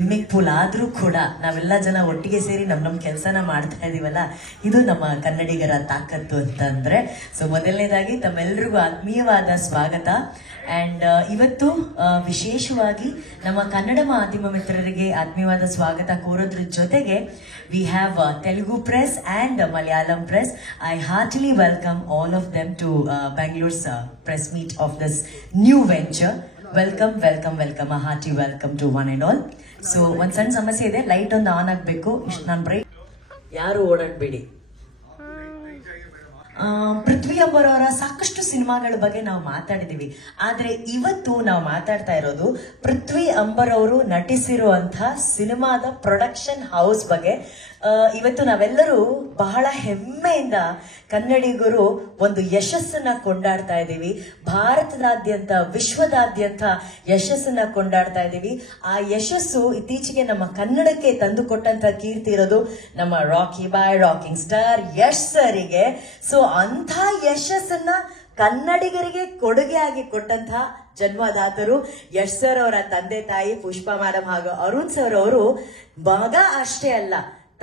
Swimming pool ಆದ್ರೂ ಕೂಡ ನಾವೆಲ್ಲ ಜನ ಒಟ್ಟಿಗೆ ಸೇರಿ ನಮ್ ಕೆಲಸನ ಮಾಡ್ತಾ ಇದೀವಲ್ಲ, ಇದು ನಮ್ಮ ಕನ್ನಡಿಗರ ತಾಕತ್ತು ಅಂತಂದ್ರೆ. ಸೊ ಮೊದಲನೇದಾಗಿ ತಮ್ಮೆಲ್ರಿಗೂ ಆತ್ಮೀಯವಾದ ಸ್ವಾಗತ. ಅಂಡ್ ಇವತ್ತು ವಿಶೇಷವಾಗಿ ನಮ್ಮ ಕನ್ನಡ ಮಾಧ್ಯಮ ಮಿತ್ರರಿಗೆ ಆತ್ಮೀಯವಾದ ಸ್ವಾಗತ ಕೋರೋದ್ರ ಜೊತೆಗೆ we have Telugu press and Malayalam press. I heartily welcome all of them to Bangalore's press meet of this new venture. Welcome, welcome, welcome. A hearty welcome to one and all. So ಒಂದ್ ಸಣ್ಣ ಸಮಸ್ಯೆ ಇದೆ, light ಒಂದು on ಆಗ್ಬೇಕು. ಇಷ್ಟು ನಾನು break, ಯಾರು ಓಡಾಡ್ಬೇಡಿ. ಪೃಥ್ವಿ ಅಂಬರವರ ಸಾಕಷ್ಟು ಸಿನಿಮಾಗಳ ಬಗ್ಗೆ ನಾವು ಮಾತಾಡಿದೀವಿ, ಆದ್ರೆ ಇವತ್ತು ನಾವು ಮಾತಾಡ್ತಾ ಇರೋದು ಪೃಥ್ವಿ ಅಂಬರ್ ಅವರು ನಟಿಸಿರುವಂತಹ ಸಿನಿಮಾದ ಪ್ರೊಡಕ್ಷನ್ ಹೌಸ್ ಬಗ್ಗೆ. ಇವತ್ತು ನಾವೆಲ್ಲರೂ ಬಹಳ ಹೆಮ್ಮೆಯಿಂದ ಕನ್ನಡಿಗರು ಒಂದು ಯಶಸ್ಸನ್ನ ಕೊಂಡಾಡ್ತಾ ಇದ್ದೀವಿ. ಭಾರತದಾದ್ಯಂತ, ವಿಶ್ವದಾದ್ಯಂತ ಯಶಸ್ಸನ್ನ ಕೊಂಡಾಡ್ತಾ ಇದ್ದೀವಿ. ಆ ಯಶಸ್ಸು ಇತ್ತೀಚೆಗೆ ನಮ್ಮ ಕನ್ನಡಕ್ಕೆ ತಂದು ಕೊಟ್ಟಂತ ಕೀರ್ತಿ ಇರೋದು ನಮ್ಮ ರಾಕಿ ಬಾಯ್, ರಾಕಿಂಗ್ ಸ್ಟಾರ್ ಯಶ್ ಸರಿಗೆ. ಸೊ ಅಂಥ ಯಶಸ್ಸನ್ನ ಕನ್ನಡಿಗರಿಗೆ ಕೊಡುಗೆಯಾಗಿ ಕೊಟ್ಟಂತಹ ಜನ್ಮದಾತರು ಯಶ್ ಸರ್ ಅವರ ತಂದೆ ತಾಯಿ ಪುಷ್ಪಾ ಮೇಡಮ್ ಹಾಗೂ ಅರುಣ್ ಸರ್ ಅವರು. ಮಗ ಅಷ್ಟೇ ಅಲ್ಲ,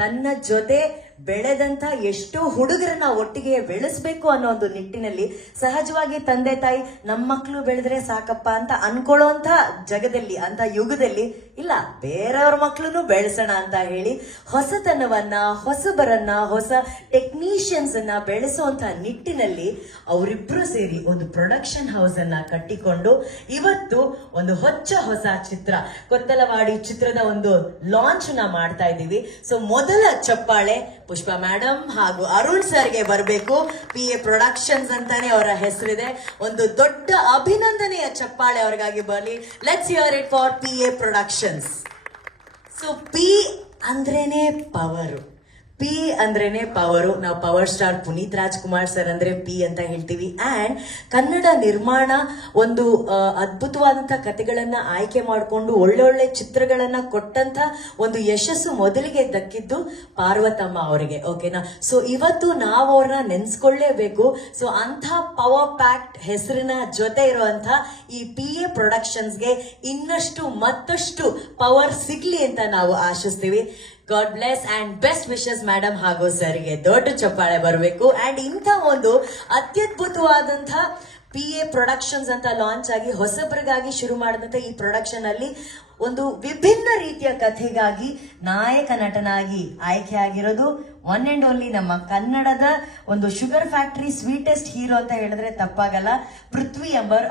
ತನ್ನ ಜೊತೆ ಬೆಳೆದಂತ ಎಷ್ಟೋ ಹುಡುಗರನ್ನ ಒಟ್ಟಿಗೆ ಬೆಳೆಸ್ಬೇಕು ಅನ್ನೋ ಒಂದು ನಿಟ್ಟಿನಲ್ಲಿ, ಸಹಜವಾಗಿ ತಂದೆ ತಾಯಿ ನಮ್ಮ ಮಕ್ಕಳು ಬೆಳೆದ್ರೆ ಸಾಕಪ್ಪ ಅಂತ ಅನ್ಕೊಳ್ಳೋಂತ ಜಗದಲ್ಲಿ, ಅಂತ ಯುಗದಲ್ಲಿ ಇಲ್ಲ, ಬೇರೆಯವ್ರ ಮಕ್ಕಳನ್ನು ಬೆಳೆಸೋಣ ಅಂತ ಹೇಳಿ ಹೊಸತನವನ್ನ, ಹೊಸಬರನ್ನ, ಹೊಸ ಟೆಕ್ನಿಷಿಯನ್ಸ್ ಅನ್ನ ಬೆಳೆಸುವಂತ ನಿಟ್ಟಿನಲ್ಲಿ ಅವರಿಬ್ರು ಸೇರಿ ಒಂದು ಪ್ರೊಡಕ್ಷನ್ ಹೌಸ್ ಅನ್ನ ಕಟ್ಟಿಕೊಂಡು ಇವತ್ತು ಒಂದು ಹೊಸ ಚಿತ್ರ ಕೊತ್ತಲವಾಡಿ ಚಿತ್ರದ ಒಂದು ಲಾಂಚ್ ನ ಮಾಡ್ತಾ ಇದ್ದೀವಿ. ಸೊ ಮೊದಲ ಚಪ್ಪಾಳೆ ಪುಷ್ಪಾ ಮೇಡಮ್ ಹಾಗೂ ಅರುಣ್ ಸರ್ಗೆ ಬರಬೇಕು. PA ಪ್ರೊಡಕ್ಷನ್ಸ್ ಅಂತಾನೆ ಅವರ ಹೆಸರಿದೆ. ಒಂದು ದೊಡ್ಡ ಅಭಿನಂದನೆಯ ಚಪ್ಪಾಳೆ ಅವರಿಗಾಗಿ ಬರಲಿ. Let's hear it for PA productions. So P ಅಂದ್ರೇನೆ ಪವರು, P ಅಂದ್ರೇನೆ ಪವರು. ನಾವು power star Puneeth Rajkumar sir ಅಂದ್ರೆ P ಅಂತ ಹೇಳ್ತೀವಿ. ಅಂಡ್ ಕನ್ನಡ ನಿರ್ಮಾಣ ಒಂದು ಅದ್ಭುತವಾದಂತ ಕಥೆಗಳನ್ನ ಆಯ್ಕೆ ಮಾಡಿಕೊಂಡು ಒಳ್ಳೊಳ್ಳೆ ಚಿತ್ರಗಳನ್ನ ಕೊಟ್ಟಂತ ಒಂದು ಯಶಸ್ಸು ಮೊದಲಿಗೆ ದಕ್ಕಿದ್ದು ಪಾರ್ವತಮ್ಮ ಅವರಿಗೆ, ಓಕೆನಾ. ಸೊ ಇವತ್ತು ನಾವು ಅವ್ರನ್ನ ನೆನ್ಸ್ಕೊಳ್ಳೇಬೇಕು. ಸೊ ಅಂಥ ಪವರ್ ಪ್ಯಾಕ್ಟ್ ಹೆಸರಿನ ಜೊತೆ ಇರುವಂತ ಈ PA ಪ್ರೊಡಕ್ಷನ್ಸ್ಗೆ ಇನ್ನಷ್ಟು ಮತ್ತಷ್ಟು ಪವರ್ ಸಿಗ್ಲಿ ಅಂತ ನಾವು ಆಶಿಸ್ತೀವಿ. God bless and best wishes madam ಹಾಗೂ ಸರ್ಗೆ ದೊಡ್ಡ ಚಪ್ಪಾಳೆ ಬರಬೇಕು. ಅಂಡ್ ಇಂಥ ಒಂದು ಅತ್ಯದ್ಭುತವಾದಂಥ PA ಪ್ರೊಡಕ್ಷನ್ಸ್ ಅಂತ ಲಾಂಚ್ ಆಗಿ ಹೊಸಬರಿಗಾಗಿ ಶುರು ಮಾಡಿದಂತ ಈ ಪ್ರೊಡಕ್ಷನ್ ಅಲ್ಲಿ ಒಂದು ವಿಭಿನ್ನ ರೀತಿಯ ಕಥೆಗಾಗಿ ನಾಯಕ ನಟನಾಗಿ ಆಯ್ಕೆ ಆಗಿರೋದು ಒನ್ ಅಂಡ್ ಓನ್ಲಿ ನಮ್ಮ ಕನ್ನಡದ ಒಂದು ಶುಗರ್ ಫ್ಯಾಕ್ಟರಿ ಸ್ವೀಟೆಸ್ಟ್ ಹೀರೋ ಅಂತ ಹೇಳಿದ್ರೆ ತಪ್ಪಾಗಲ್ಲ, Prithvi Ambar.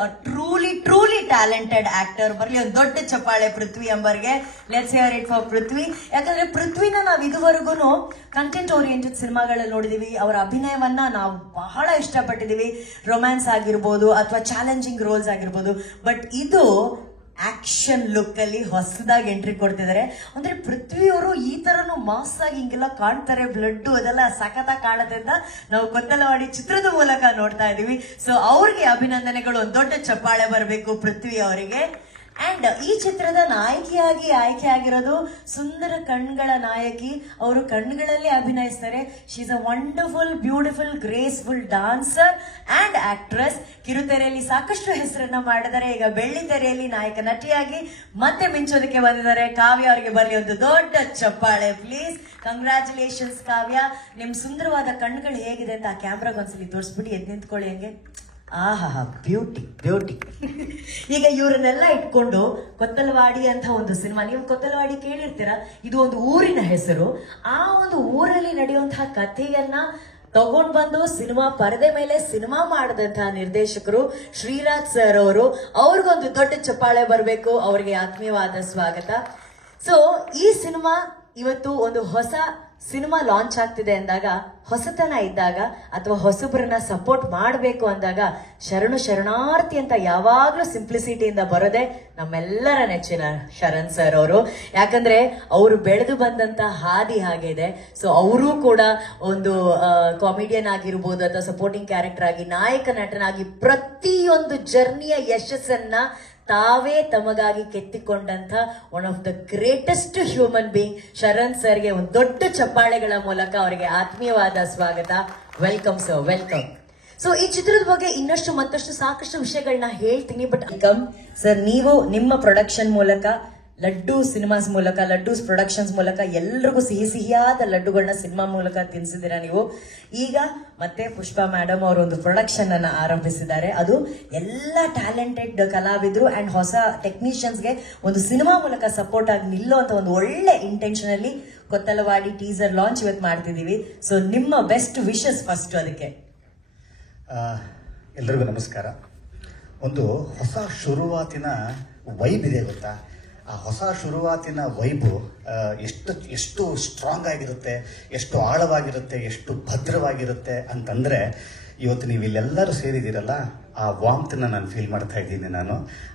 Truly talented actor. ಬರ್ಲಿ ಒಂದು ದೊಡ್ಡ ಚಪ್ಪಾಳೆ ಪೃಥ್ವಿ ಅಂಬರ್ಗೆ. Let's hear it for Prithvi. ಯಾಕಂದ್ರೆ ಪೃಥ್ವಿನ ನಾವು ಇದುವರೆಗೂ ಕಂಟೆಂಟ್ ಓರಿಯೆಂಟೆಡ್ ಸಿನಿಮಾಗಳಲ್ಲಿ ನೋಡಿದೀವಿ. ಅವರ ಅಭಿನಯವನ್ನ ನಾವು ಬಹಳ ಇಷ್ಟಪಟ್ಟಿದೀವಿ. ರೊಮ್ಯಾನ್ಸ್ ಆಗಿರ್ಬೋದು ಅಥವಾ ಚಾಲೆಂಜಿಂಗ್ ರೋಲ್ಸ್ ಆಗಿರ್ಬೋದು. ಬಟ್ ಇದು ಆಕ್ಷನ್ ಲುಕ್ ಅಲ್ಲಿ ಹೊಸದಾಗಿ ಎಂಟ್ರಿ ಕೊಡ್ತಿದ್ದಾರೆ. ಅಂದ್ರೆ ಪೃಥ್ವಿ ಅವರು ಈ ತರನು ಮಾಸ್ ಆಗಿ ಹಿಂಗೆಲ್ಲ ಕಾಣ್ತಾರೆ, ಬ್ಲಡ್ ಅದೆಲ್ಲ ಸಖತ್ತಾಗಿ ಕಾಣೋದ್ರಿಂದ ನಾವು ಕೊತ್ತಲವಾಡಿ ಚಿತ್ರದ ಮೂಲಕ ನೋಡ್ತಾ ಇದೀವಿ. ಸೊ ಅವ್ರಿಗೆ ಅಭಿನಂದನೆಗಳು, ಒಂದು ದೊಡ್ಡ ಚಪ್ಪಾಳೆ ಬರಬೇಕು ಪೃಥ್ವಿ ಅವರಿಗೆ. ಅಂಡ್ ಈ ಚಿತ್ರದ ನಾಯಕಿಯಾಗಿ ಆಯ್ಕೆ ಆಗಿರೋದು ಸುಂದರ ಕಣ್ಗಳ ನಾಯಕಿ. ಅವರು ಕಣ್ಗಳಲ್ಲಿ ಅಭಿನಯಿಸ್ತಾರೆ. She is a wonderful, beautiful, graceful dancer and actress. ಕಿರುತೆರೆಯಲ್ಲಿ ಸಾಕಷ್ಟು ಹೆಸರನ್ನ ಮಾಡಿದ್ದಾರೆ. ಈಗ ಬೆಳ್ಳಿ ತೆರೆಯಲ್ಲಿ ನಾಯಕ ನಟಿಯಾಗಿ ಮತ್ತೆ ಮಿಂಚೋದಕ್ಕೆ ಬಂದಿದ್ದಾರೆ. ಕಾವ್ಯ ಅವರಿಗೆ ಬರಲಿ ಒಂದು ದೊಡ್ಡ ಚಪ್ಪಾಳೆ ಪ್ಲೀಸ್. ಕಂಗ್ರ್ಯಾಚುಲೇಷನ್ಸ್ ಕಾವ್ಯ. ನಿಮ್ ಸುಂದರವಾದ ಕಣ್ಗಳು ಹೇಗಿದೆ ಅಂತ ಆ ಕ್ಯಾಮ್ರಾಗ ಒಂದ್ಸಲಿ ತೋರಿಸ್ಬಿಟ್ಟು ಎದ್ ನಿಂತ್ಕೊಳ್ಳಿ ಹಂಗೆ. ಆಹಾ, ಬ್ಯೂಟಿ. ಈಗ ಇವರನ್ನೆಲ್ಲ ಇಟ್ಕೊಂಡು ಕೊತ್ತಲವಾಡಿ ಅಂತ ಒಂದು ಸಿನಿಮಾ, ನೀವು ಕೊತ್ತಲವಾಡಿ ಕೇಳಿರ್ತೀರಾ, ಇದು ಒಂದು ಊರಿನ ಹೆಸರು. ಆ ಒಂದು ಊರಲ್ಲಿ ನಡೆಯುವಂತಹ ಕಥೆಯನ್ನ ತಗೊಂಡ್ ಬಂದು ಸಿನಿಮಾ ಪರದೆ ಮೇಲೆ ಸಿನಿಮಾ ಮಾಡಿದಂತಹ ನಿರ್ದೇಶಕರು ಶ್ರೀರಾಜ್ ಸರ್ ಅವರು. ಅವ್ರಿಗೊಂದು ದೊಡ್ಡ ಚಪ್ಪಾಳೆ ಬರಬೇಕು. ಅವ್ರಿಗೆ ಆತ್ಮೀಯವಾದ ಸ್ವಾಗತ. ಸೊ ಈ ಸಿನಿಮಾ ಇವತ್ತು ಒಂದು ಹೊಸ ಸಿನಿಮಾ ಲಾಂಚ್ ಆಗ್ತಿದೆ ಅಂದಾಗ, ಹೊಸತನ ಇದ್ದಾಗ ಅಥವಾ ಹೊಸಬ್ರನ್ನ ಸಪೋರ್ಟ್ ಮಾಡಬೇಕು ಅಂದಾಗ ಶರಣಾರ್ಥಿ ಅಂತ ಯಾವಾಗ್ಲೂ ಸಿಂಪ್ಲಿಸಿಟಿಯಿಂದ ಬರೋದೆ ನಮ್ಮೆಲ್ಲರ ನೆಚ್ಚಿನ ಶರಣ್ ಸರ್ ಅವರು. ಯಾಕಂದ್ರೆ ಅವರು ಬೆಳೆದು ಬಂದಂತ ಹಾದಿ ಹಾಗಿದೆ. ಸೊ ಅವರು ಕೂಡ ಒಂದು ಕಾಮಿಡಿಯನ್ ಆಗಿರ್ಬೋದು ಅಥವಾ ಸಪೋರ್ಟಿಂಗ್ ಕ್ಯಾರೆಕ್ಟರ್ ಆಗಿ, ನಾಯಕ ನಟನಾಗಿ ಪ್ರತಿಯೊಂದು ಜರ್ನಿಯ ಯಶಸ್ಸನ್ನ ತಾವೇ ತಮಗಾಗಿ ಕೆತ್ತಿಕೊಂಡಂತ one of the greatest human being Sharan ಸರ್ಗೆ ಒಂದು ದೊಡ್ಡ ಚಪ್ಪಾಳೆಗಳ ಮೂಲಕ ಅವರಿಗೆ ಆತ್ಮೀಯವಾದ ಸ್ವಾಗತ. Welcome sir, welcome. ಸೊ ಈ ಚಿತ್ರದ ಬಗ್ಗೆ ಇನ್ನಷ್ಟು ಮತ್ತಷ್ಟು ಸಾಕಷ್ಟು ವಿಷಯಗಳನ್ನ ಹೇಳ್ತೀನಿ. ಬಟ್ ಸರ್, ನೀವು ನಿಮ್ಮ ಪ್ರೊಡಕ್ಷನ್ ಮೂಲಕ ಲಡ್ಡು ಸಿನಿಮಾಸ್ ಮೂಲಕ, ಲಡ್ಡೂಸ್ ಪ್ರೊಡಕ್ಷನ್ಸ್ ಮೂಲಕ ಎಲ್ರಿಗೂ ಸಿಹಿಯಾದ ಲಡ್ಡುಗಳನ್ನ ಸಿನಿಮಾ ಮೂಲಕ ತಿನ್ಸಿದ್ದೀರಾ ನೀವು. ಈಗ ಮತ್ತೆ ಪುಷ್ಪಾ ಮೇಡಮ್ ಅವರು ಒಂದು ಪ್ರೊಡಕ್ಷನ್ ಅನ್ನ ಆರಂಭಿಸಿದ್ದಾರೆ. ಅದು ಎಲ್ಲ ಟ್ಯಾಲೆಂಟೆಡ್ ಕಲಾವಿದರು ಅಂಡ್ ಹೊಸ ಟೆಕ್ನಿಷಿಯನ್ಸ್ಗೆ ಒಂದು ಸಿನಿಮಾ ಮೂಲಕ ಸಪೋರ್ಟ್ ಆಗಿ ನಿಲ್ಲುವಂತ ಒಂದು ಒಳ್ಳೆ ಇಂಟೆನ್ಷನ್ ಅಲ್ಲಿ ಕೊತ್ತಲವಾಡಿ ಟೀಸರ್ ಲಾಂಚ್ ಇವತ್ತು ಮಾಡ್ತಿದೀವಿ. ಸೊ ನಿಮ್ಮ ಬೆಸ್ಟ್ ವಿಶಸ್ ಫಸ್ಟ್. ಅದಕ್ಕೆ ಎಲ್ರಿಗೂ ನಮಸ್ಕಾರ. ಒಂದು ಹೊಸ ಶುರುವಾತಿನ ವೈಬ್ ಇದೆ ಗೊತ್ತಾ? ಆ ಹೊಸ ಶುರುವಾತಿನ ವೈಬು ಎಷ್ಟು ಸ್ಟ್ರಾಂಗ್ ಆಗಿರುತ್ತೆ, ಎಷ್ಟು ಆಳವಾಗಿರುತ್ತೆ, ಎಷ್ಟು ಭದ್ರವಾಗಿರುತ್ತೆ ಅಂತಂದರೆ, ಇವತ್ತು ನೀವು ಇಲ್ಲೆಲ್ಲರೂ ಸೇರಿದ್ದೀರಲ್ಲ, ಆ ವಾಮ್ತನ್ನ ನಾನು ಫೀಲ್ ಮಾಡ್ತಾ ಇದ್ದೀನಿ.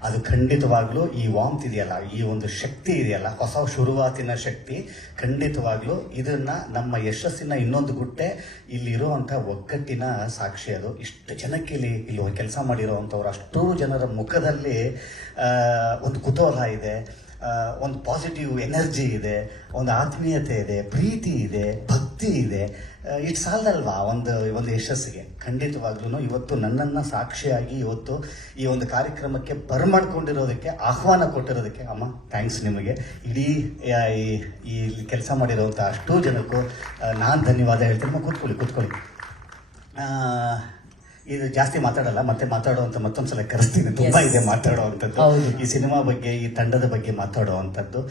ಅದು ಖಂಡಿತವಾಗ್ಲೂ ಈ ವಾಮ್ತ್ ಇದೆಯಲ್ಲ, ಈ ಒಂದು ಶಕ್ತಿ ಇದೆಯಲ್ಲ, ಹೊಸ ಶುರುವಾತಿನ ಶಕ್ತಿ, ಖಂಡಿತವಾಗ್ಲೂ ಇದನ್ನ ನಮ್ಮ ಯಶಸ್ಸಿನ ಇನ್ನೊಂದು ಗುಟ್ಟೆ ಇಲ್ಲಿರುವಂಥ ಒಗ್ಗಟ್ಟಿನ ಸಾಕ್ಷಿ. ಅದು ಇಷ್ಟು ಜನಕ್ಕೆ ಇಲ್ಲಿ ಕೆಲಸ ಮಾಡಿರೋವಂಥವ್ರು, ಅಷ್ಟೂ ಜನರ ಮುಖದಲ್ಲಿ ಒಂದು ಕುತೂಹಲ ಇದೆ, ಒಂದು ಪಾಸಿಟಿವ್ ಎನರ್ಜಿ ಇದೆ, ಒಂದು ಆತ್ಮೀಯತೆ ಇದೆ, ಪ್ರೀತಿ ಇದೆ, ಭಕ್ತಿ ಇದೆ. ಇಟ್ಸ್ ಸಾಲದಲ್ವಾ ಒಂದು ಯಶಸ್ಸಿಗೆ? ಖಂಡಿತವಾಗ್ಲೂ ಇವತ್ತು ನನ್ನನ್ನು ಸಾಕ್ಷಿಯಾಗಿ ಇವತ್ತು ಈ ಒಂದು ಕಾರ್ಯಕ್ರಮಕ್ಕೆ ಬರಮಾಡ್ಕೊಂಡಿರೋದಕ್ಕೆ, ಆಹ್ವಾನ ಕೊಟ್ಟಿರೋದಕ್ಕೆ ಅಮ್ಮ ಥ್ಯಾಂಕ್ಸ್ ನಿಮಗೆ. ಇಡೀ ಈ ಕೆಲಸ ಮಾಡಿರೋಂಥ ಅಷ್ಟೂ ಜನಕ್ಕೂ ನಾನು ಧನ್ಯವಾದ ಹೇಳ್ತೀನಿ. ಕೂತ್ಕೊಳ್ಳಿ. ಇದು ಜಾಸ್ತಿ ಮಾತಾಡಲ್ಲ, ಮತ್ತೆ ಮಾತಾಡುವಂತ ಮತ್ತೊಂದ್ಸಲ ಕರೆಸ್ತೀನಿ. ತುಂಬಾ ಇದೆ ಮಾತಾಡುವಂಥದ್ದು ಈ ಸಿನಿಮಾ ಬಗ್ಗೆ, ಈ ತಂಡದ ಬಗ್ಗೆ ಮಾತಾಡುವಂಥದ್ದು.